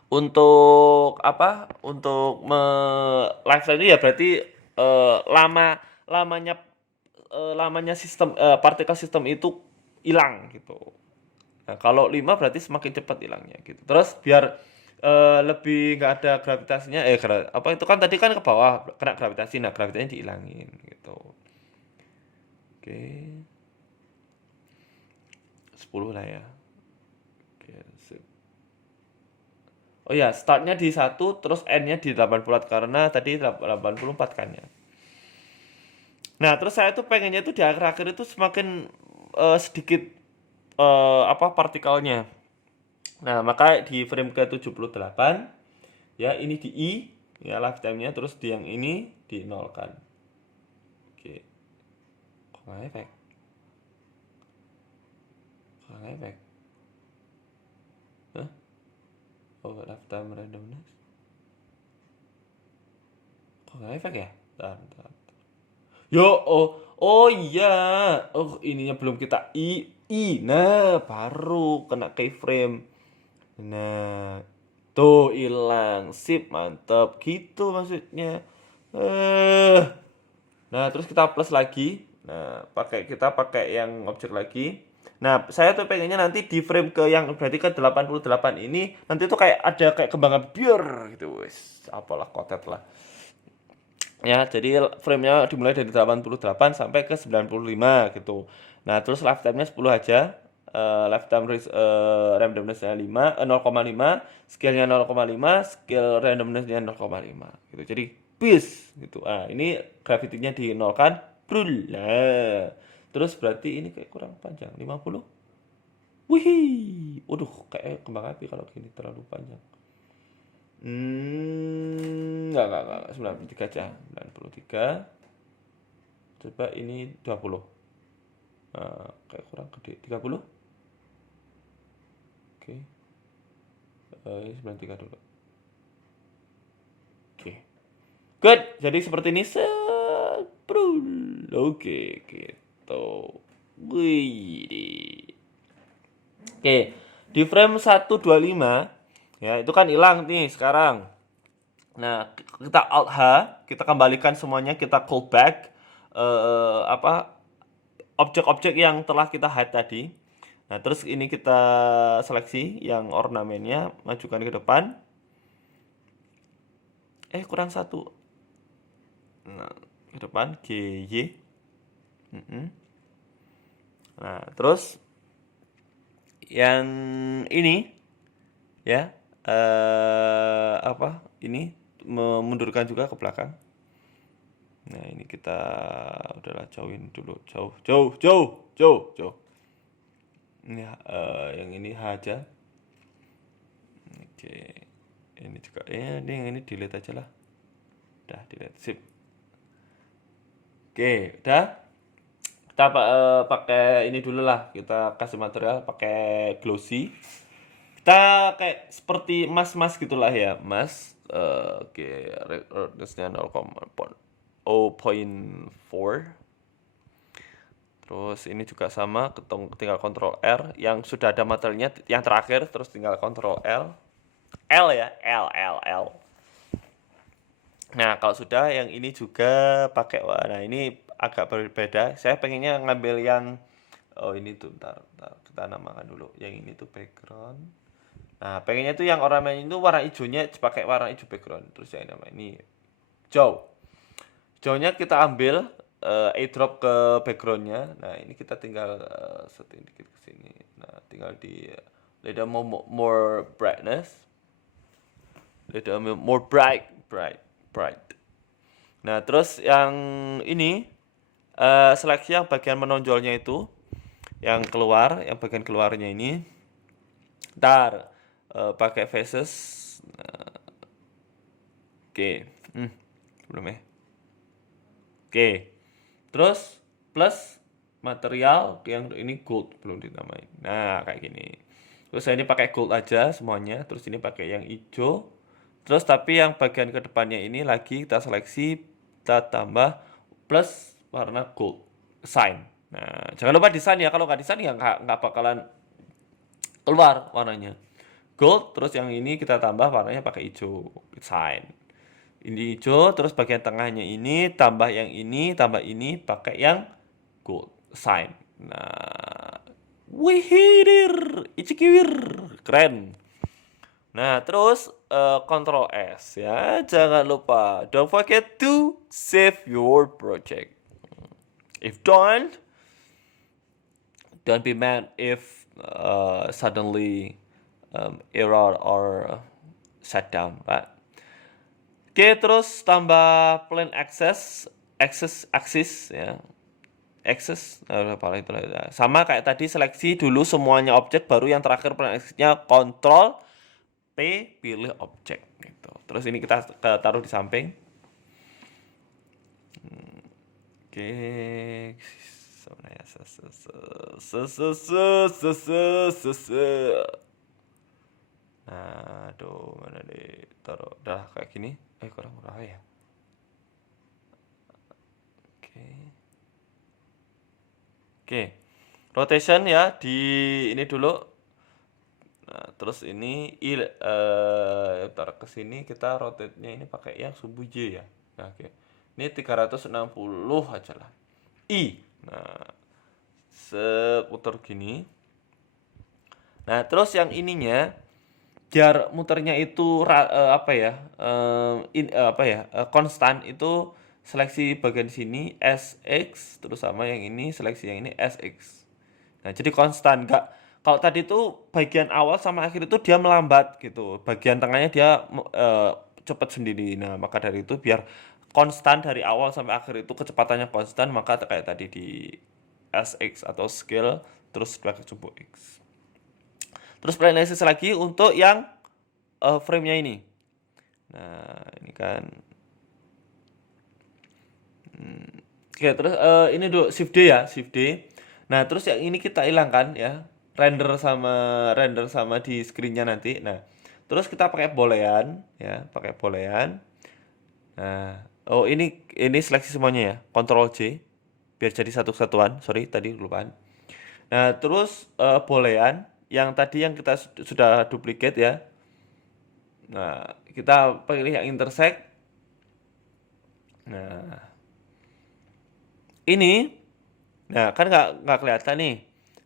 untuk apa? Untuk lifetime itu ya berarti lamanya lamanya sistem partikel sistem itu hilang gitu. Nah, kalau 5 berarti semakin cepat hilangnya gitu. Terus biar lebih nggak ada gravitasinya apa itu kan tadi kan ke bawah kena gravitasi, nah gravitasinya dihilangin gitu. Oke. 10 lah ya. Oke, sip. Oh ya, startnya di 1 terus end-nya di 84 karena tadi 84 kan ya. Nah, terus saya tuh pengennya tuh di akhir-akhir itu semakin sedikit partikelnya. Nah, maka di frame ke 78 ya ini di I ya lifetime-nya, terus di yang ini di nol kan. Oke. Kok nggak efek? Kok nggak efek? Hah? Oh, lifetime randomness. Kok nggak efek ya? Bentar. Yo, oh iya. Oh, ininya belum kita Nah, baru kena keyframe. Nah, tuh hilang. Sip, mantap. Gitu maksudnya. Eh. Nah, terus kita plus lagi. Nah, kita pakai yang objek lagi. Nah, saya tuh pengennya nanti di frame ke yang berarti ke 88 ini nanti tuh kayak ada kayak kembangan biar gitu, wes. Apalah kotet lah. Ya, jadi frame-nya dimulai dari 88 sampai ke 95 gitu. Nah, terus lifetime-nya 10 aja. Randomness-nya 0,5, scale-nya 0,5, scale randomness-nya 0,5 gitu. Jadi peace gitu. Ini gravity-nya di 0 kan? Brul. Nah, terus berarti ini kayak kurang panjang, 50. Wih. Waduh, kayak kembang api kalau gini terlalu panjang. Enggak, 93 aja. 93. Coba ini 20. Nah, kayak kurang gede. 30. Oke. 93 dulu. Oke. Good. Jadi seperti ini. Brul. Oke, gitu. Wih. Oke. Di frame 125 ya, itu kan hilang nih sekarang. Nah, kita Alt H, kita kembalikan semuanya, kita call back apa objek-objek yang telah kita hide tadi. Nah, terus ini kita seleksi yang ornamennya, majukan ke depan. Kurang satu. Nah, ke depan GY. Nah, terus yang ini ya apa? Ini memundurkan juga ke belakang. Nah, ini kita udahlah jauhin dulu, jauh, jauh, jauh, jauh, jauh. Ini yang ini H aja. Oke. Ini juga ini yang ini delete aja lah. Udah delete, sip. Oke, udah. Kita pakai ini dulu lah. Kita kasih material pakai glossy. Kita kayak seperti emas-emas gitulah ya, emas. Oke, rednessnya 0,4. Terus ini juga sama, tinggal Ctrl R. Yang sudah ada materialnya yang terakhir, terus tinggal Ctrl L. L ya, L. Nah, kalau sudah yang ini juga pakai warna ini agak berbeda. Saya pengennya ngambil yang ini tuh, bentar, kita namakan dulu. Yang ini tuh background. Nah, pengennya tuh yang ornamen itu warna hijaunya pakai warna hijau background. Terus yang nama ini hijau. Hijaunya kita ambil airdrop ke backgroundnya. Nah, ini kita tinggal setting dikit ke sini. Nah, tinggal di little more brightness. Little more bright. Nah, terus yang ini seleksi yang bagian menonjolnya itu yang keluar, yang bagian keluarnya ini. Ntar pakai faces. Oke. Belum ya. Oke. Terus plus material yang ini gold belum ditamain. Nah, kayak gini. Terus saya ini pakai gold aja semuanya, terus ini pakai yang hijau. Terus tapi yang bagian kedepannya ini lagi kita seleksi, kita tambah plus warna gold sign. Nah, jangan lupa desain ya. Kalau nggak desain ya nggak bakalan keluar warnanya. Gold, terus yang ini kita tambah warnanya pakai hijau sign. Ini hijau, terus bagian tengahnya ini tambah yang ini, tambah ini pakai yang gold sign. Nah, wihir, ichikiwir, keren. Nah, terus Ctrl S ya. Jangan lupa, don't forget to save your project. If don't be mad if suddenly error or shutdown, right? Oke, terus tambah plane axis ya. Axis, apa itu sama kayak tadi, seleksi dulu semuanya objek, baru yang terakhir plane axisnya Ctrl P, pilih objek gitu. Terus ini kita taruh di samping. Oke. Nah, aduh, mana nih, taruh udah kayak gini. Kurang murah ya. Oke. Rotation ya di ini dulu. Nah, terus ini taruh ke sini, kita rotate-nya ini pakai yang sumbu J ya. Nah, oke. Ini 360 aja lah. I. Nah, seputar gini. Nah, terus yang ininya biar muternya itu konstan, itu seleksi bagian sini SX, terus sama yang ini seleksi yang ini SX. Nah, jadi konstan, enggak. Kalau tadi itu bagian awal sama akhir itu dia melambat gitu. Bagian tengahnya dia cepat sendiri. Nah, maka dari itu biar konstan dari awal sampai akhir itu kecepatannya konstan, maka kayak tadi di SX atau scale terus pakai sumbu X. Terus plane axis lagi untuk yang frame-nya ini. Nah, ini kan. Oke, terus ini dulu shift D ya, shift D. Nah, terus yang ini kita hilangkan ya, render sama di screen-nya nanti. Nah, terus kita pakai boolean ya, pakai boolean. Nah, oh ini seleksi semuanya ya, Ctrl J biar jadi satu kesatuan. Sorry tadi kelupaan. Nah, terus boolean yang tadi yang kita sudah duplicate ya. Nah, kita pilih yang intersect. Nah, ini, nah kan nggak kelihatan nih.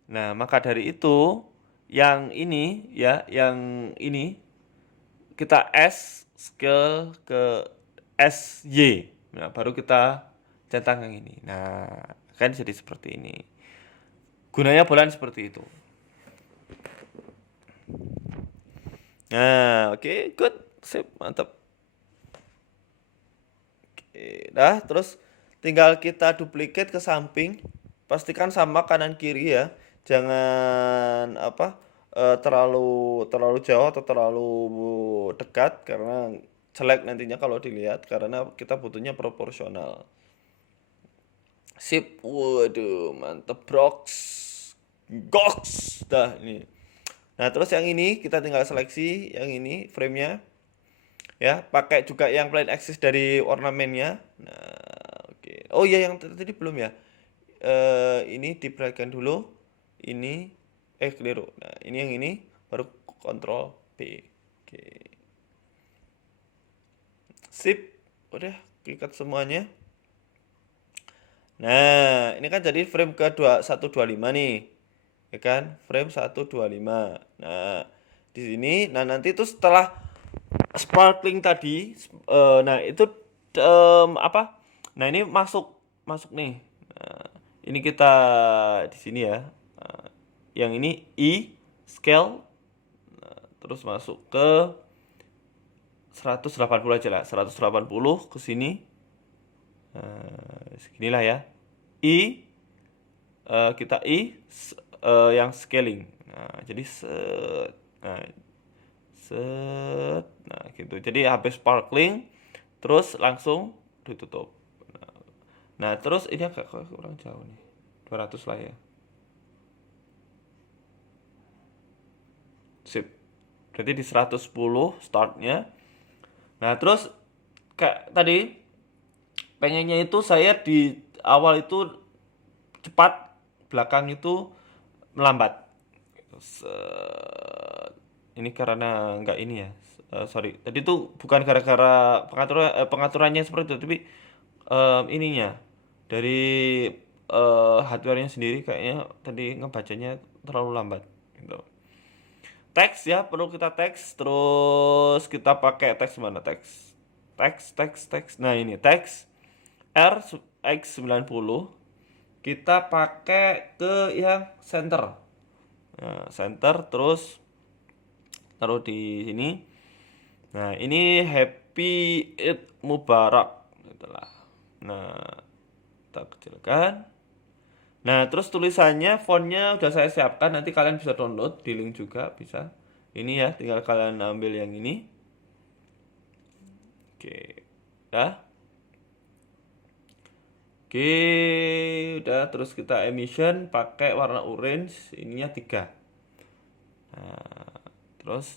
Nah, maka dari itu yang ini ya, yang ini kita scale ke SY. Nah, baru kita centang yang ini. Nah, kan jadi seperti ini. Gunanya bolan seperti itu. Nah, oke, good. Sip, mantap. Oke, dah, terus tinggal kita duplicate ke samping. Pastikan sama kanan kiri ya. Jangan apa terlalu terlalu jauh atau terlalu dekat karena jelek nantinya kalau dilihat karena kita butuhnya proporsional. Sip, waduh, mantep brox, gox, dah ini. Nah terus yang ini kita tinggal seleksi yang ini framenya, ya pakai juga yang plain axis dari ornamennya. Nah oke, oh iya yang tadi belum ya. Ini diperhatikan dulu. Ini keliru. Nah ini yang ini baru kontrol P. Oke, sip, udah klikat semuanya. Nah, ini kan jadi frame ke 125 nih. Ya kan? Frame 125. Nah, di sini nanti itu setelah sparkling tadi nah itu apa? Nah, ini masuk masuk nih. Nah, ini kita di sini ya. Nah, yang ini I scale, nah, terus masuk ke 180 aja lah. 180 ke sini. Seginilah ya. I kita yang scaling. Nah, jadi nah, nah gitu. Jadi habis sparkling terus langsung ditutup. Nah, terus ini agak kurang jauh nih. 200 lah ya. Sip. Berarti di 110 startnya. Nah, terus kayak tadi pengennya itu saya di awal itu cepat, belakang itu melambat. Ini karena nggak ini ya. Sorry, tadi tuh bukan gara-gara pengaturannya seperti itu, tapi ininya dari hardware-nya sendiri kayaknya tadi ngebacanya terlalu lambat gitu. Teks ya, perlu kita teks, terus kita pakai teks mana teks? Teks. Nah, ini teks RX90 kita pakai ke yang center. Nah, center terus taruh di sini. Nah, ini Happy Eid Mubarak itulah. Nah, kita kecilkan. Nah, terus tulisannya, fontnya udah saya siapkan. Nanti kalian bisa download di link juga bisa. Ini ya, tinggal kalian ambil yang ini. Oke, dah. Oke, udah. Terus kita emission pakai warna orange. Ininya 3. Nah, terus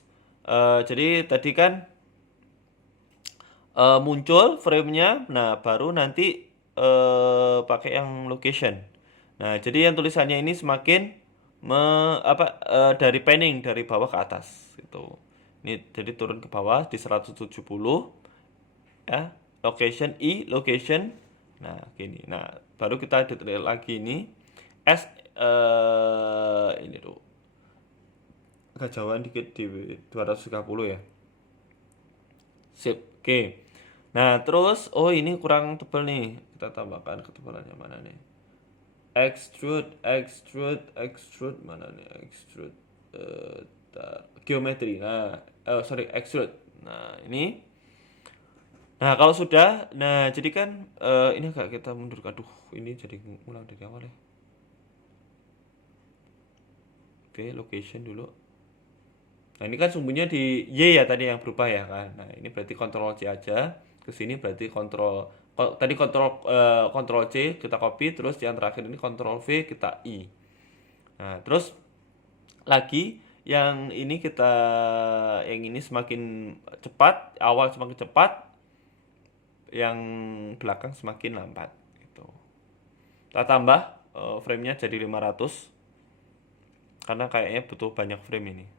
jadi tadi kan muncul framenya, nah baru nanti pakai yang location. Nah, jadi yang tulisannya ini semakin dari panning dari bawah ke atas gitu. Ini jadi turun ke bawah di 170 ya. Location. Nah, gini. Nah, baru kita detail lagi ini ini tuh agak jauhan dikit di 230 ya. Sip, oke. Nah, terus ini kurang tebal nih. Kita tambahkan ketebalannya mana nih? Extrude mana nih? Extrude geometri. Nah, sorry, extrude. Nah, ini. Nah, kalau sudah, nah jadi kan ini agak kita mundur. Aduh, ini jadi ulang dari awal ya. Oke, location dulu. Nah, ini kan sumbunya di Y ya tadi yang berubah ya kan. Nah, ini berarti Ctrl C aja. Ke sini berarti tadi Ctrl C kita copy, terus yang terakhir ini Ctrl V kita I. Nah, terus lagi yang ini semakin cepat, awal semakin cepat. yang belakang semakin lambat gitu. Kita tambah frame-nya jadi 500 karena kayaknya butuh banyak frame ini.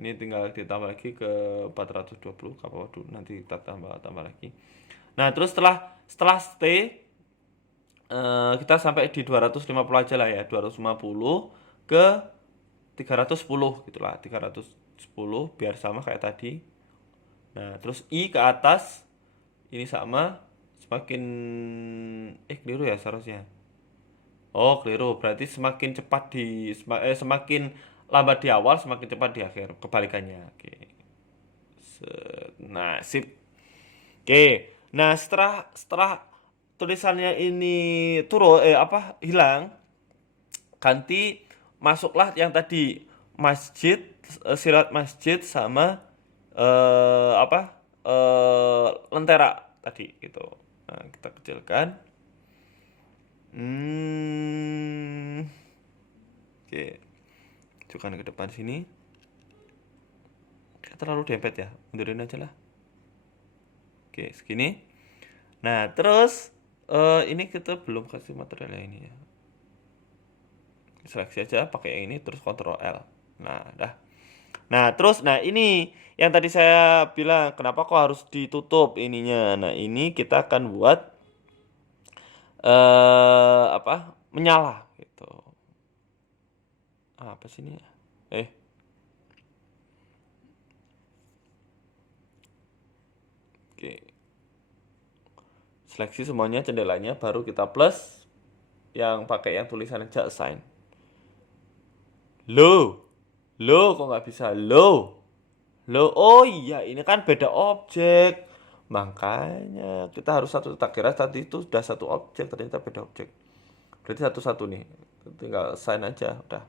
Ini tinggal ditambah lagi ke 420 apa dulu, nanti kita tambah lagi. Nah, terus setelah stay kita sampai di 250 aja lah ya, 250 ke 310 gitulah, 310 biar sama kayak tadi. Nah, terus I ke atas ini sama, semakin keliru ya seharusnya. Oh, keliru. Berarti semakin cepat semakin lambat di awal, semakin cepat di akhir. Kebalikannya. Oke. Nah, sip. Oke. Nah, setelah tulisannya ini hilang, ganti masuklah yang tadi masjid, sirat masjid sama apa? Lentera tadi gitu. Nah, kita kecilkan. Oke. Coba ke depan sini. Kayak terlalu dempet ya. Mundurin aja lah. Oke, segini. Nah, terus ini kita belum kasih materialnya ini ya. Seleksi aja pakai yang ini terus Ctrl L. Nah, dah. Nah, terus ini yang tadi saya bilang kenapa kok harus ditutup ininya. Nah, ini kita akan buat menyala gitu. Apa sih ini? Oke. Seleksi semuanya jendelanya baru kita plus yang pakai yang tulisan aja assign. Loh kok nggak bisa oh iya ini kan beda objek, makanya kita harus satu. Tak kira tadi itu sudah satu objek, ternyata beda objek. Berarti satu-satu nih, tinggal assign aja udah.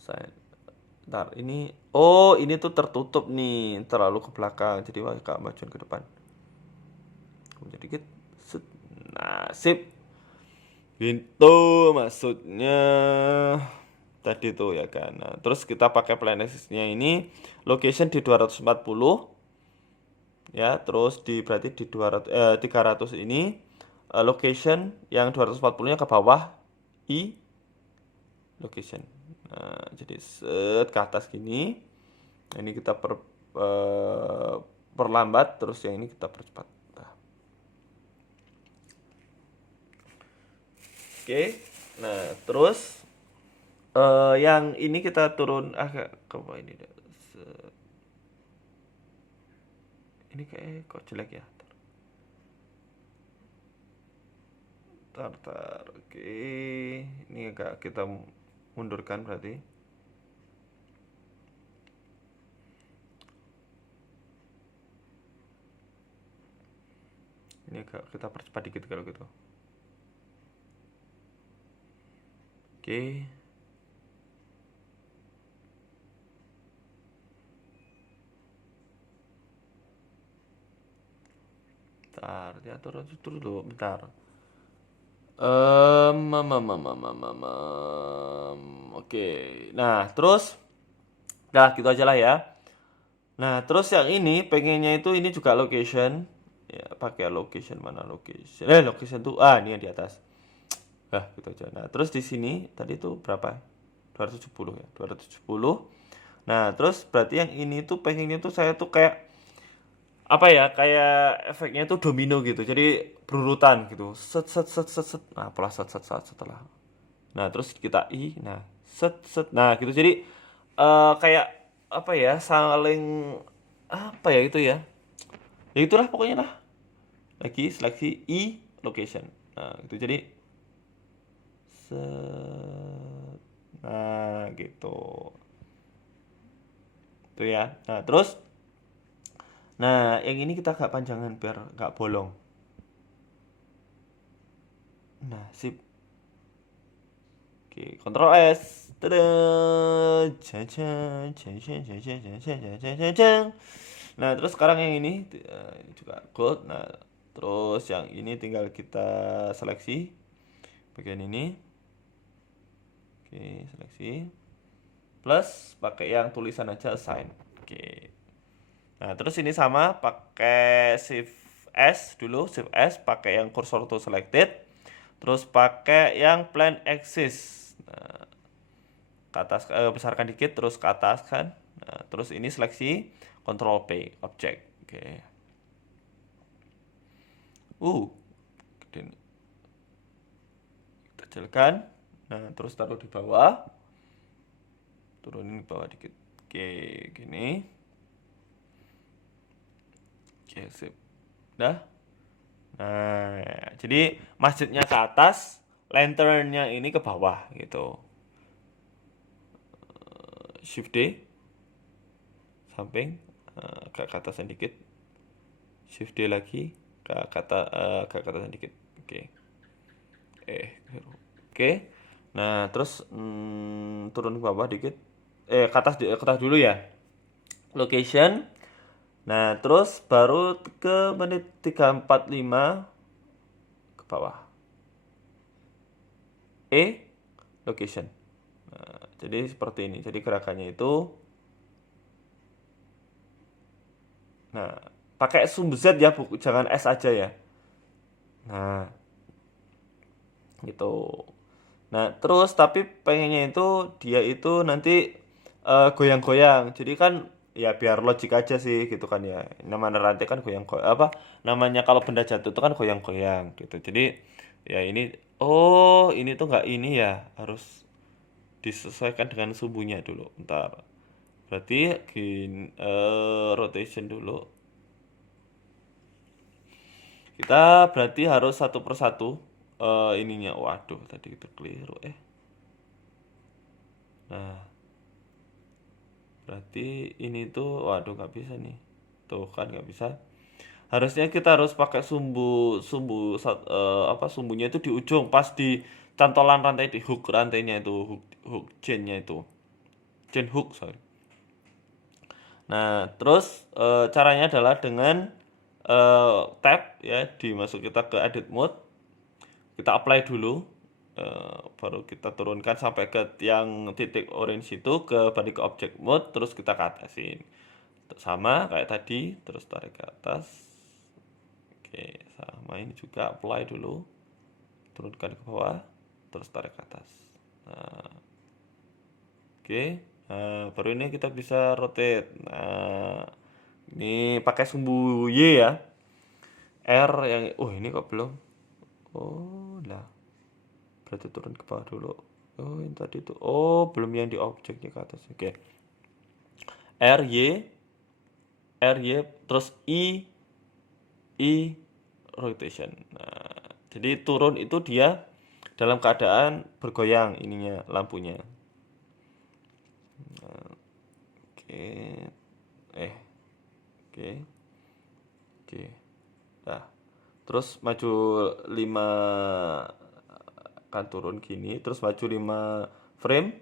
Assign. Ntar ini ini tuh tertutup nih, terlalu ke belakang, jadi agak majuin ke depan dikit. Nah, sip. Gitu maksudnya tadi tuh ya kan. Nah, terus kita pakai playlist-nya ini location di 240 ya, terus berarti di 300 ini location yang 240-nya ke bawah I location. Nah, jadi set ke atas gini. Nah, ini kita perlambat, terus yang ini kita percepat. Oke. Nah, terus yang ini kita turun agak ke bawah ini deh. Ini kayak kok jelek ya. Tar. Oke. Ini agak kita mundurkan berarti. Ini agak kita percepat dikit kalau gitu. Oke. Bentar, diatur dulu, bentar. Oke. Nah, terus gitu aja lah ya. Nah, terus yang ini pengennya itu ini juga location. Ya, pakai location mana location? Location tuh ini yang di atas. Gitu aja. Nah, terus di sini tadi tuh berapa? 270 ya, 270. Nah, terus berarti yang ini tuh pengennya tuh saya tuh kayak apa ya, kayak efeknya itu domino gitu, jadi berurutan gitu, set. Nah, pola set setelah. Nah, terus kita nah set. Nah, gitu, jadi kayak apa ya, saling apa ya itu ya, ya itulah pokoknya lah. Lagi seleksi location. Nah, gitu, jadi set. Nah, gitu tuh ya. Nah, terus yang ini kita agak panjangan biar nggak bolong. Nah, sip. Oke, Ctrl S. Tada. Nah, terus sekarang yang ini juga gold. Nah, terus yang ini tinggal kita seleksi bagian ini. Oke, seleksi. Plus pakai yang tulisan aja assign. Oke. Nah, terus ini sama pakai Shift S dulu, Shift S pakai yang cursor to selected, terus pakai yang plan axis. Nah, ke atas besarkan dikit terus ke atas kan. Nah, terus ini seleksi Control P object. Oke. Gede. Kita kecilkan. Nah, terus taruh di bawah. Turunin ke bawah dikit. Oke, gini. Oke, sip. Udah. Nah, jadi masjidnya ke atas, lanternnya ini ke bawah gitu. Shift D, samping, ke atasan dikit. Shift D lagi, ke atasan dikit. Oke. Oke. Nah, terus turun ke bawah dikit. Ke atas dulu ya. Location. Nah, terus baru ke menit 3:45 ke bawah. Location. Nah, jadi seperti ini. Jadi gerakannya itu, nah, pakai sumbu Z ya, jangan S aja ya. Nah, gitu. Nah, terus tapi pengennya itu dia itu nanti goyang-goyang. Jadi kan ya biar logik aja sih gitu kan ya. Namanya rantai kan goyang-goyang apa namanya kalau benda jatuh itu kan goyang-goyang gitu. Jadi ya ini tuh nggak ini ya, harus disesuaikan dengan sumbunya dulu. Bentar. Berarti rotation dulu. Kita berarti harus satu persatu ininya. Waduh, tadi kita keliru. Nah, berarti ini tuh, waduh nggak bisa nih. Tuh kan nggak bisa. Harusnya kita harus pakai sumbunya itu di ujung pas di cantolan rantai di hook rantainya itu, hook chainnya itu. Chain hook, sorry. Nah, terus caranya adalah dengan tab ya, dimasuk kita ke edit mode. Kita apply dulu, baru kita turunkan sampai ke yang titik orange itu, ke balik ke object mode, terus kita ke atasin sama kayak tadi, terus tarik ke atas. Oke, sama ini juga apply dulu, turunkan ke bawah, terus tarik ke atas. Nah, oke. Nah, baru ini kita bisa rotate. Nah, ini pakai sumbu Y ya, R yang ini kok belum. Lah, berarti turun ke bawah dulu. Yang tadi tuh belum yang di objeknya ke atas. Oke. R Y terus I rotation. Nah, jadi turun itu dia dalam keadaan bergoyang ininya lampunya. Nah, oke. Oke. Nah, terus maju 5 kan turun gini, terus maju 5 frame,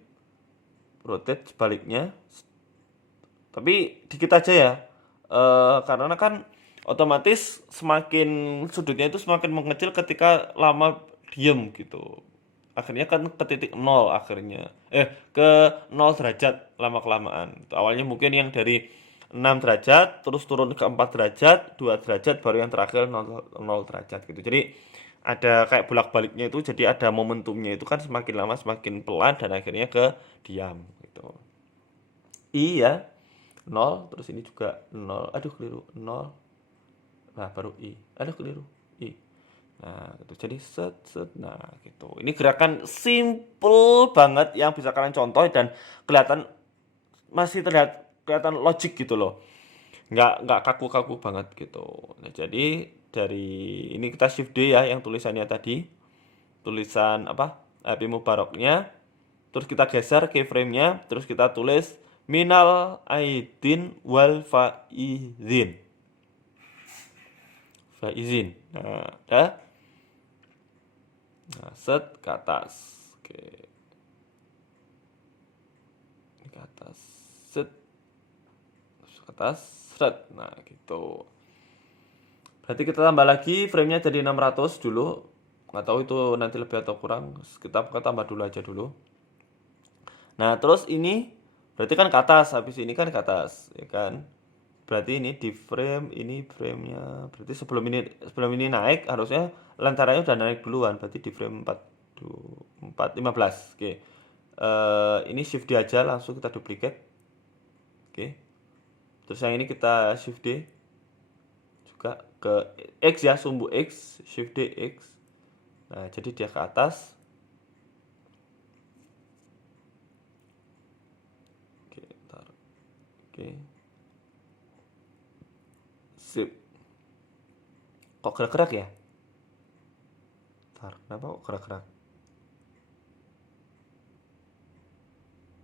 rotate sebaliknya, tapi dikit aja ya, karena kan otomatis semakin sudutnya itu semakin mengecil ketika lama diem gitu, akhirnya kan ke titik 0 akhirnya ke 0 derajat lama kelamaan. Awalnya mungkin yang dari 6 derajat terus turun ke 4 derajat, 2 derajat, baru yang terakhir 0 derajat gitu. Jadi ada kayak bolak-baliknya itu, jadi ada momentumnya itu kan, semakin lama semakin pelan dan akhirnya ke diam gitu. Iya, 0, terus ini juga 0. Aduh keliru, 0. Nah, baru I. Aduh keliru, I. Nah, gitu. Jadi set set. Nah, gitu. Ini gerakan simple banget yang bisa kalian contoh dan masih kelihatan logik gitu loh. Nggak kaku-kaku banget gitu. Nah, jadi dari ini kita shift D ya, yang tulisannya tadi. Tulisan apa? Happy Mubaraknya. Terus kita geser keyframe-nya, terus kita tulis minal aidin wal faizin. Faizin. Nah, dah. Nah, set ke atas. Oke. Ini ke atas. Set. Terus ke atas. Set. Nah, gitu. Berarti kita tambah lagi frame-nya jadi 600 dulu. Nggak tahu itu nanti lebih atau kurang. Kita tambah dulu aja dulu. Nah, terus ini berarti kan ke atas. Habis ini kan ke atas, ya kan? Berarti ini di frame, ini framenya. Berarti sebelum ini naik harusnya lantarannya udah naik duluan. Berarti di frame 4, 15. Oke. Ini shift D aja langsung kita duplicate. Oke. Terus yang ini kita shift D juga ke X ya, sumbu X, shift D X. Nah, jadi dia ke atas. Oke, taruh. Oke. Sip. Kok gerak-gerak ya? Ntar, kenapa kok gerak-gerak?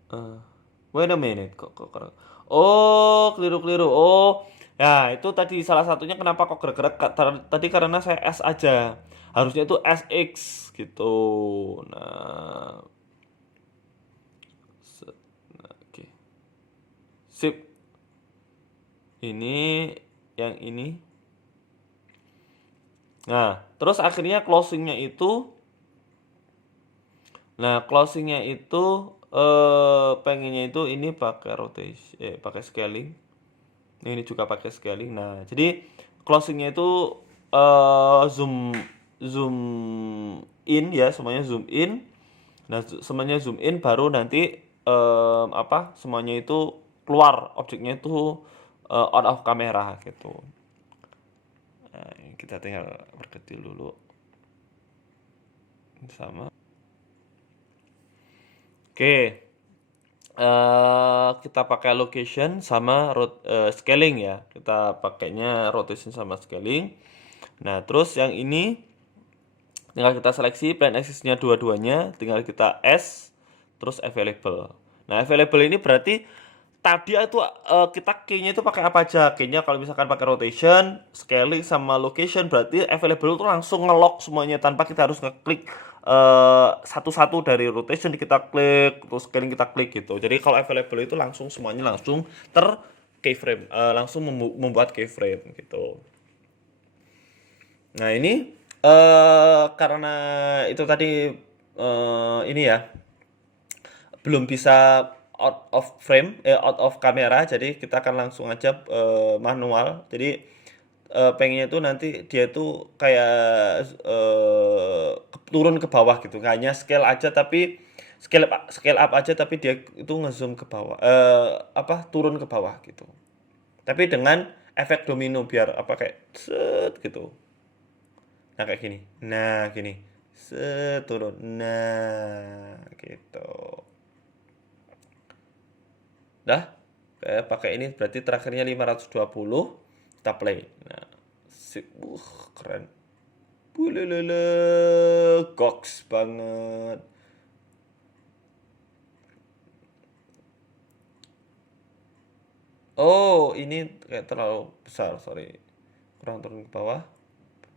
Eh, Wait a minute, kok gerak? Oh, keliru-keliru. Oh, ya itu tadi salah satunya kenapa kok gerak-gerak. Tadi karena saya S aja. Harusnya itu SX gitu. Nah, oke. Sip. Ini yang ini. Nah, terus akhirnya closingnya itu pengennya itu ini pakai rotation, pakai scaling. Ini juga pakai scaling. Nah, jadi closingnya itu zoom zoom in ya, semuanya zoom in. Nah, semuanya zoom in baru nanti semuanya itu keluar objeknya itu out of kamera gitu. Nah, kita tinggal perkecil dulu sama. Oke, kita pakai location sama scaling ya. Kita pakainya rotation sama scaling. Nah, terus yang ini tinggal kita seleksi plane axis-nya dua-duanya, tinggal kita S terus available. Nah, available ini berarti tadi itu kita key-nya itu pakai apa aja? Key-nya kalau misalkan pakai rotation, scaling sama location berarti available itu langsung nge-lock semuanya tanpa kita harus ngeklik satu-satu dari rotation kita klik, terus scaling kita klik gitu. Jadi kalau available itu langsung semuanya langsung keyframe, langsung membuat keyframe gitu. Nah, ini karena itu tadi ini ya belum bisa out of kamera, jadi kita akan langsung aja manual. Jadi pengennya tuh nanti dia tuh kayak turun ke bawah gitu, hanya scale up aja tapi dia itu ngezoom ke bawah, turun ke bawah gitu. Tapi dengan efek domino biar kayak set gitu. Nah, kayak gini. Nah, gini. Seturun. Nah, gitu. Dah. Pakai ini berarti terakhirnya 520. Kita play. Nah, sip. Keren. Bulelele. Goks banget. Oh, ini kayak terlalu besar, sorry. Kurang turun ke bawah.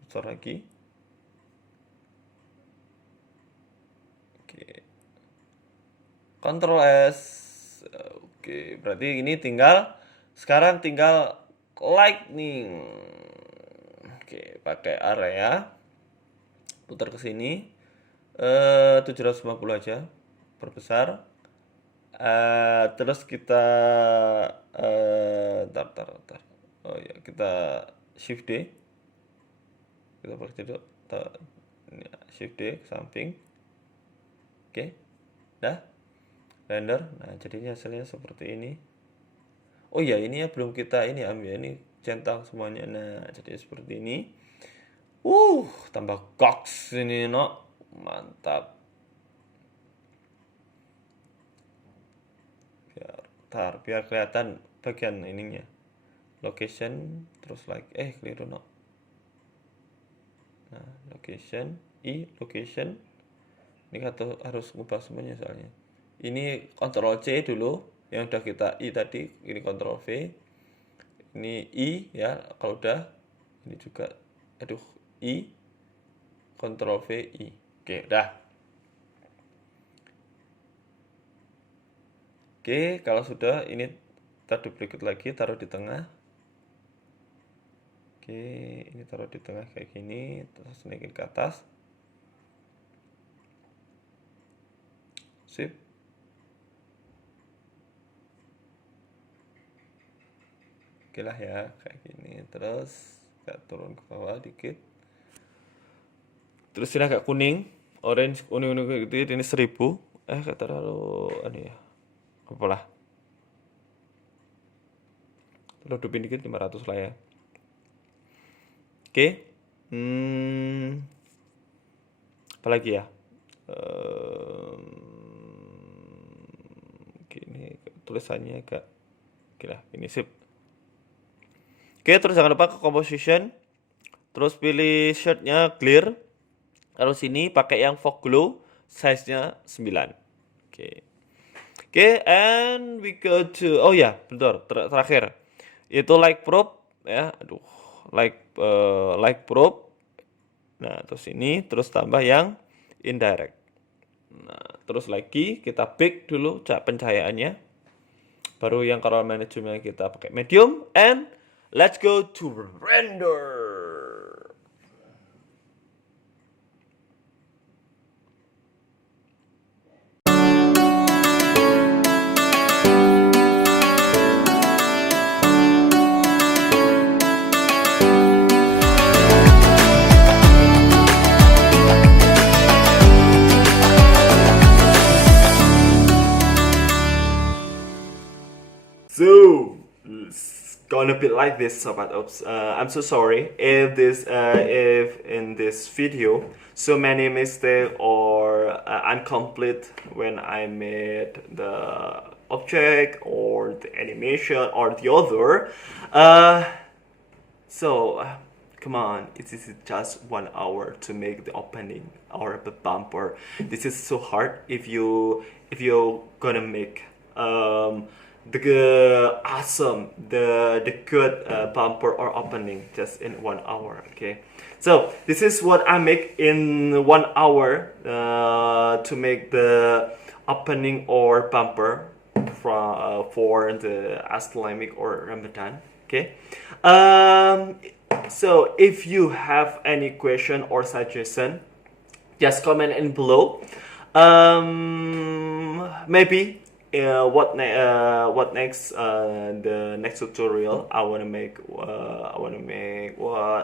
Besar lagi. Oke. Ctrl S. Oke, berarti ini sekarang tinggal lightning. Oke, pakai area, putar ke sini. 750 aja, perbesar. Terus kita tar. Oh ya, kita shift D. Kita pakai dulu. Shift D ke samping. Oke. Dah. Render. Nah, jadinya hasilnya seperti ini. Oh iya, ini ya belum kita ini ambil ini centang semuanya. Nah, jadi seperti ini. Tambah goks ini, no. Mantap. Biar kelihatan bagian ininya. Location terus like keliru, no. Nah, location. Ini harus ngubah semuanya soalnya. Ini Ctrl C dulu yang udah kita I tadi, ini Ctrl V. Ini I ya, kalau udah ini juga I Ctrl V I. Oke, udah. Oke, kalau sudah ini kita duplicate lagi, taruh di tengah. Oke, ini taruh di tengah kayak gini, terus naikin ke atas. Sip. Oke lah ya, kayak gini. Terus agak turun ke bawah dikit. Terus ini agak kuning, orange, kuning-kuning kayak gitu. Ini 1000. Gak terlalu ini ya. Apalah. Redupin dikit 500 lah ya. Oke. Apa lagi ya? Gini tulisannya agak gila, ini sip. Oke, terus jangan lupa ke composition. Terus pilih shirtnya clear. Lalu sini pakai yang fog glow, size-nya 9. Oke. Oke, and we go to oh ya, bentar, terakhir. Itu light probe ya. Aduh, light probe. Nah, terus ini terus tambah yang indirect. Nah, terus lagi kita pick dulu pencahayaannya. Baru yang color management kita pakai medium, and let's go to render. So it's gonna be like this, Sobat Ops. I'm so sorry if in this video so many mistakes or incomplete when I made the object or the animation or the other. Come on, it is just 1 hour to make the opening or the bumper. This is so hard if you're gonna make the awesome the good bumper or opening just in 1 hour. Okay, so this is what I make in 1 hour to make the opening or bumper for the Islamic or Ramadan. Okay, so if you have any question or suggestion, just comment in below. Maybe what next the next tutorial I want to make what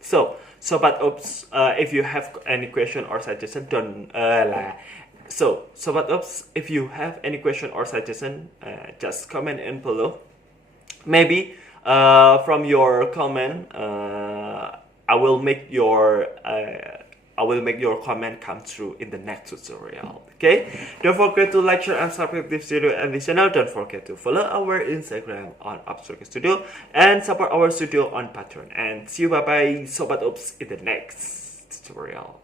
so Sobat Ops, if you have any question or suggestion, don't so Sobat Ops, if you have any question or suggestion, just comment in below. Maybe from your comment I will make your comment come true in the next tutorial. Okay, don't forget to like, share, and subscribe this video and this channel. Don't forget to follow our Instagram on Upstroke Studio and support our studio on Patreon. And see you, bye bye, Sobat Ops, in the next tutorial.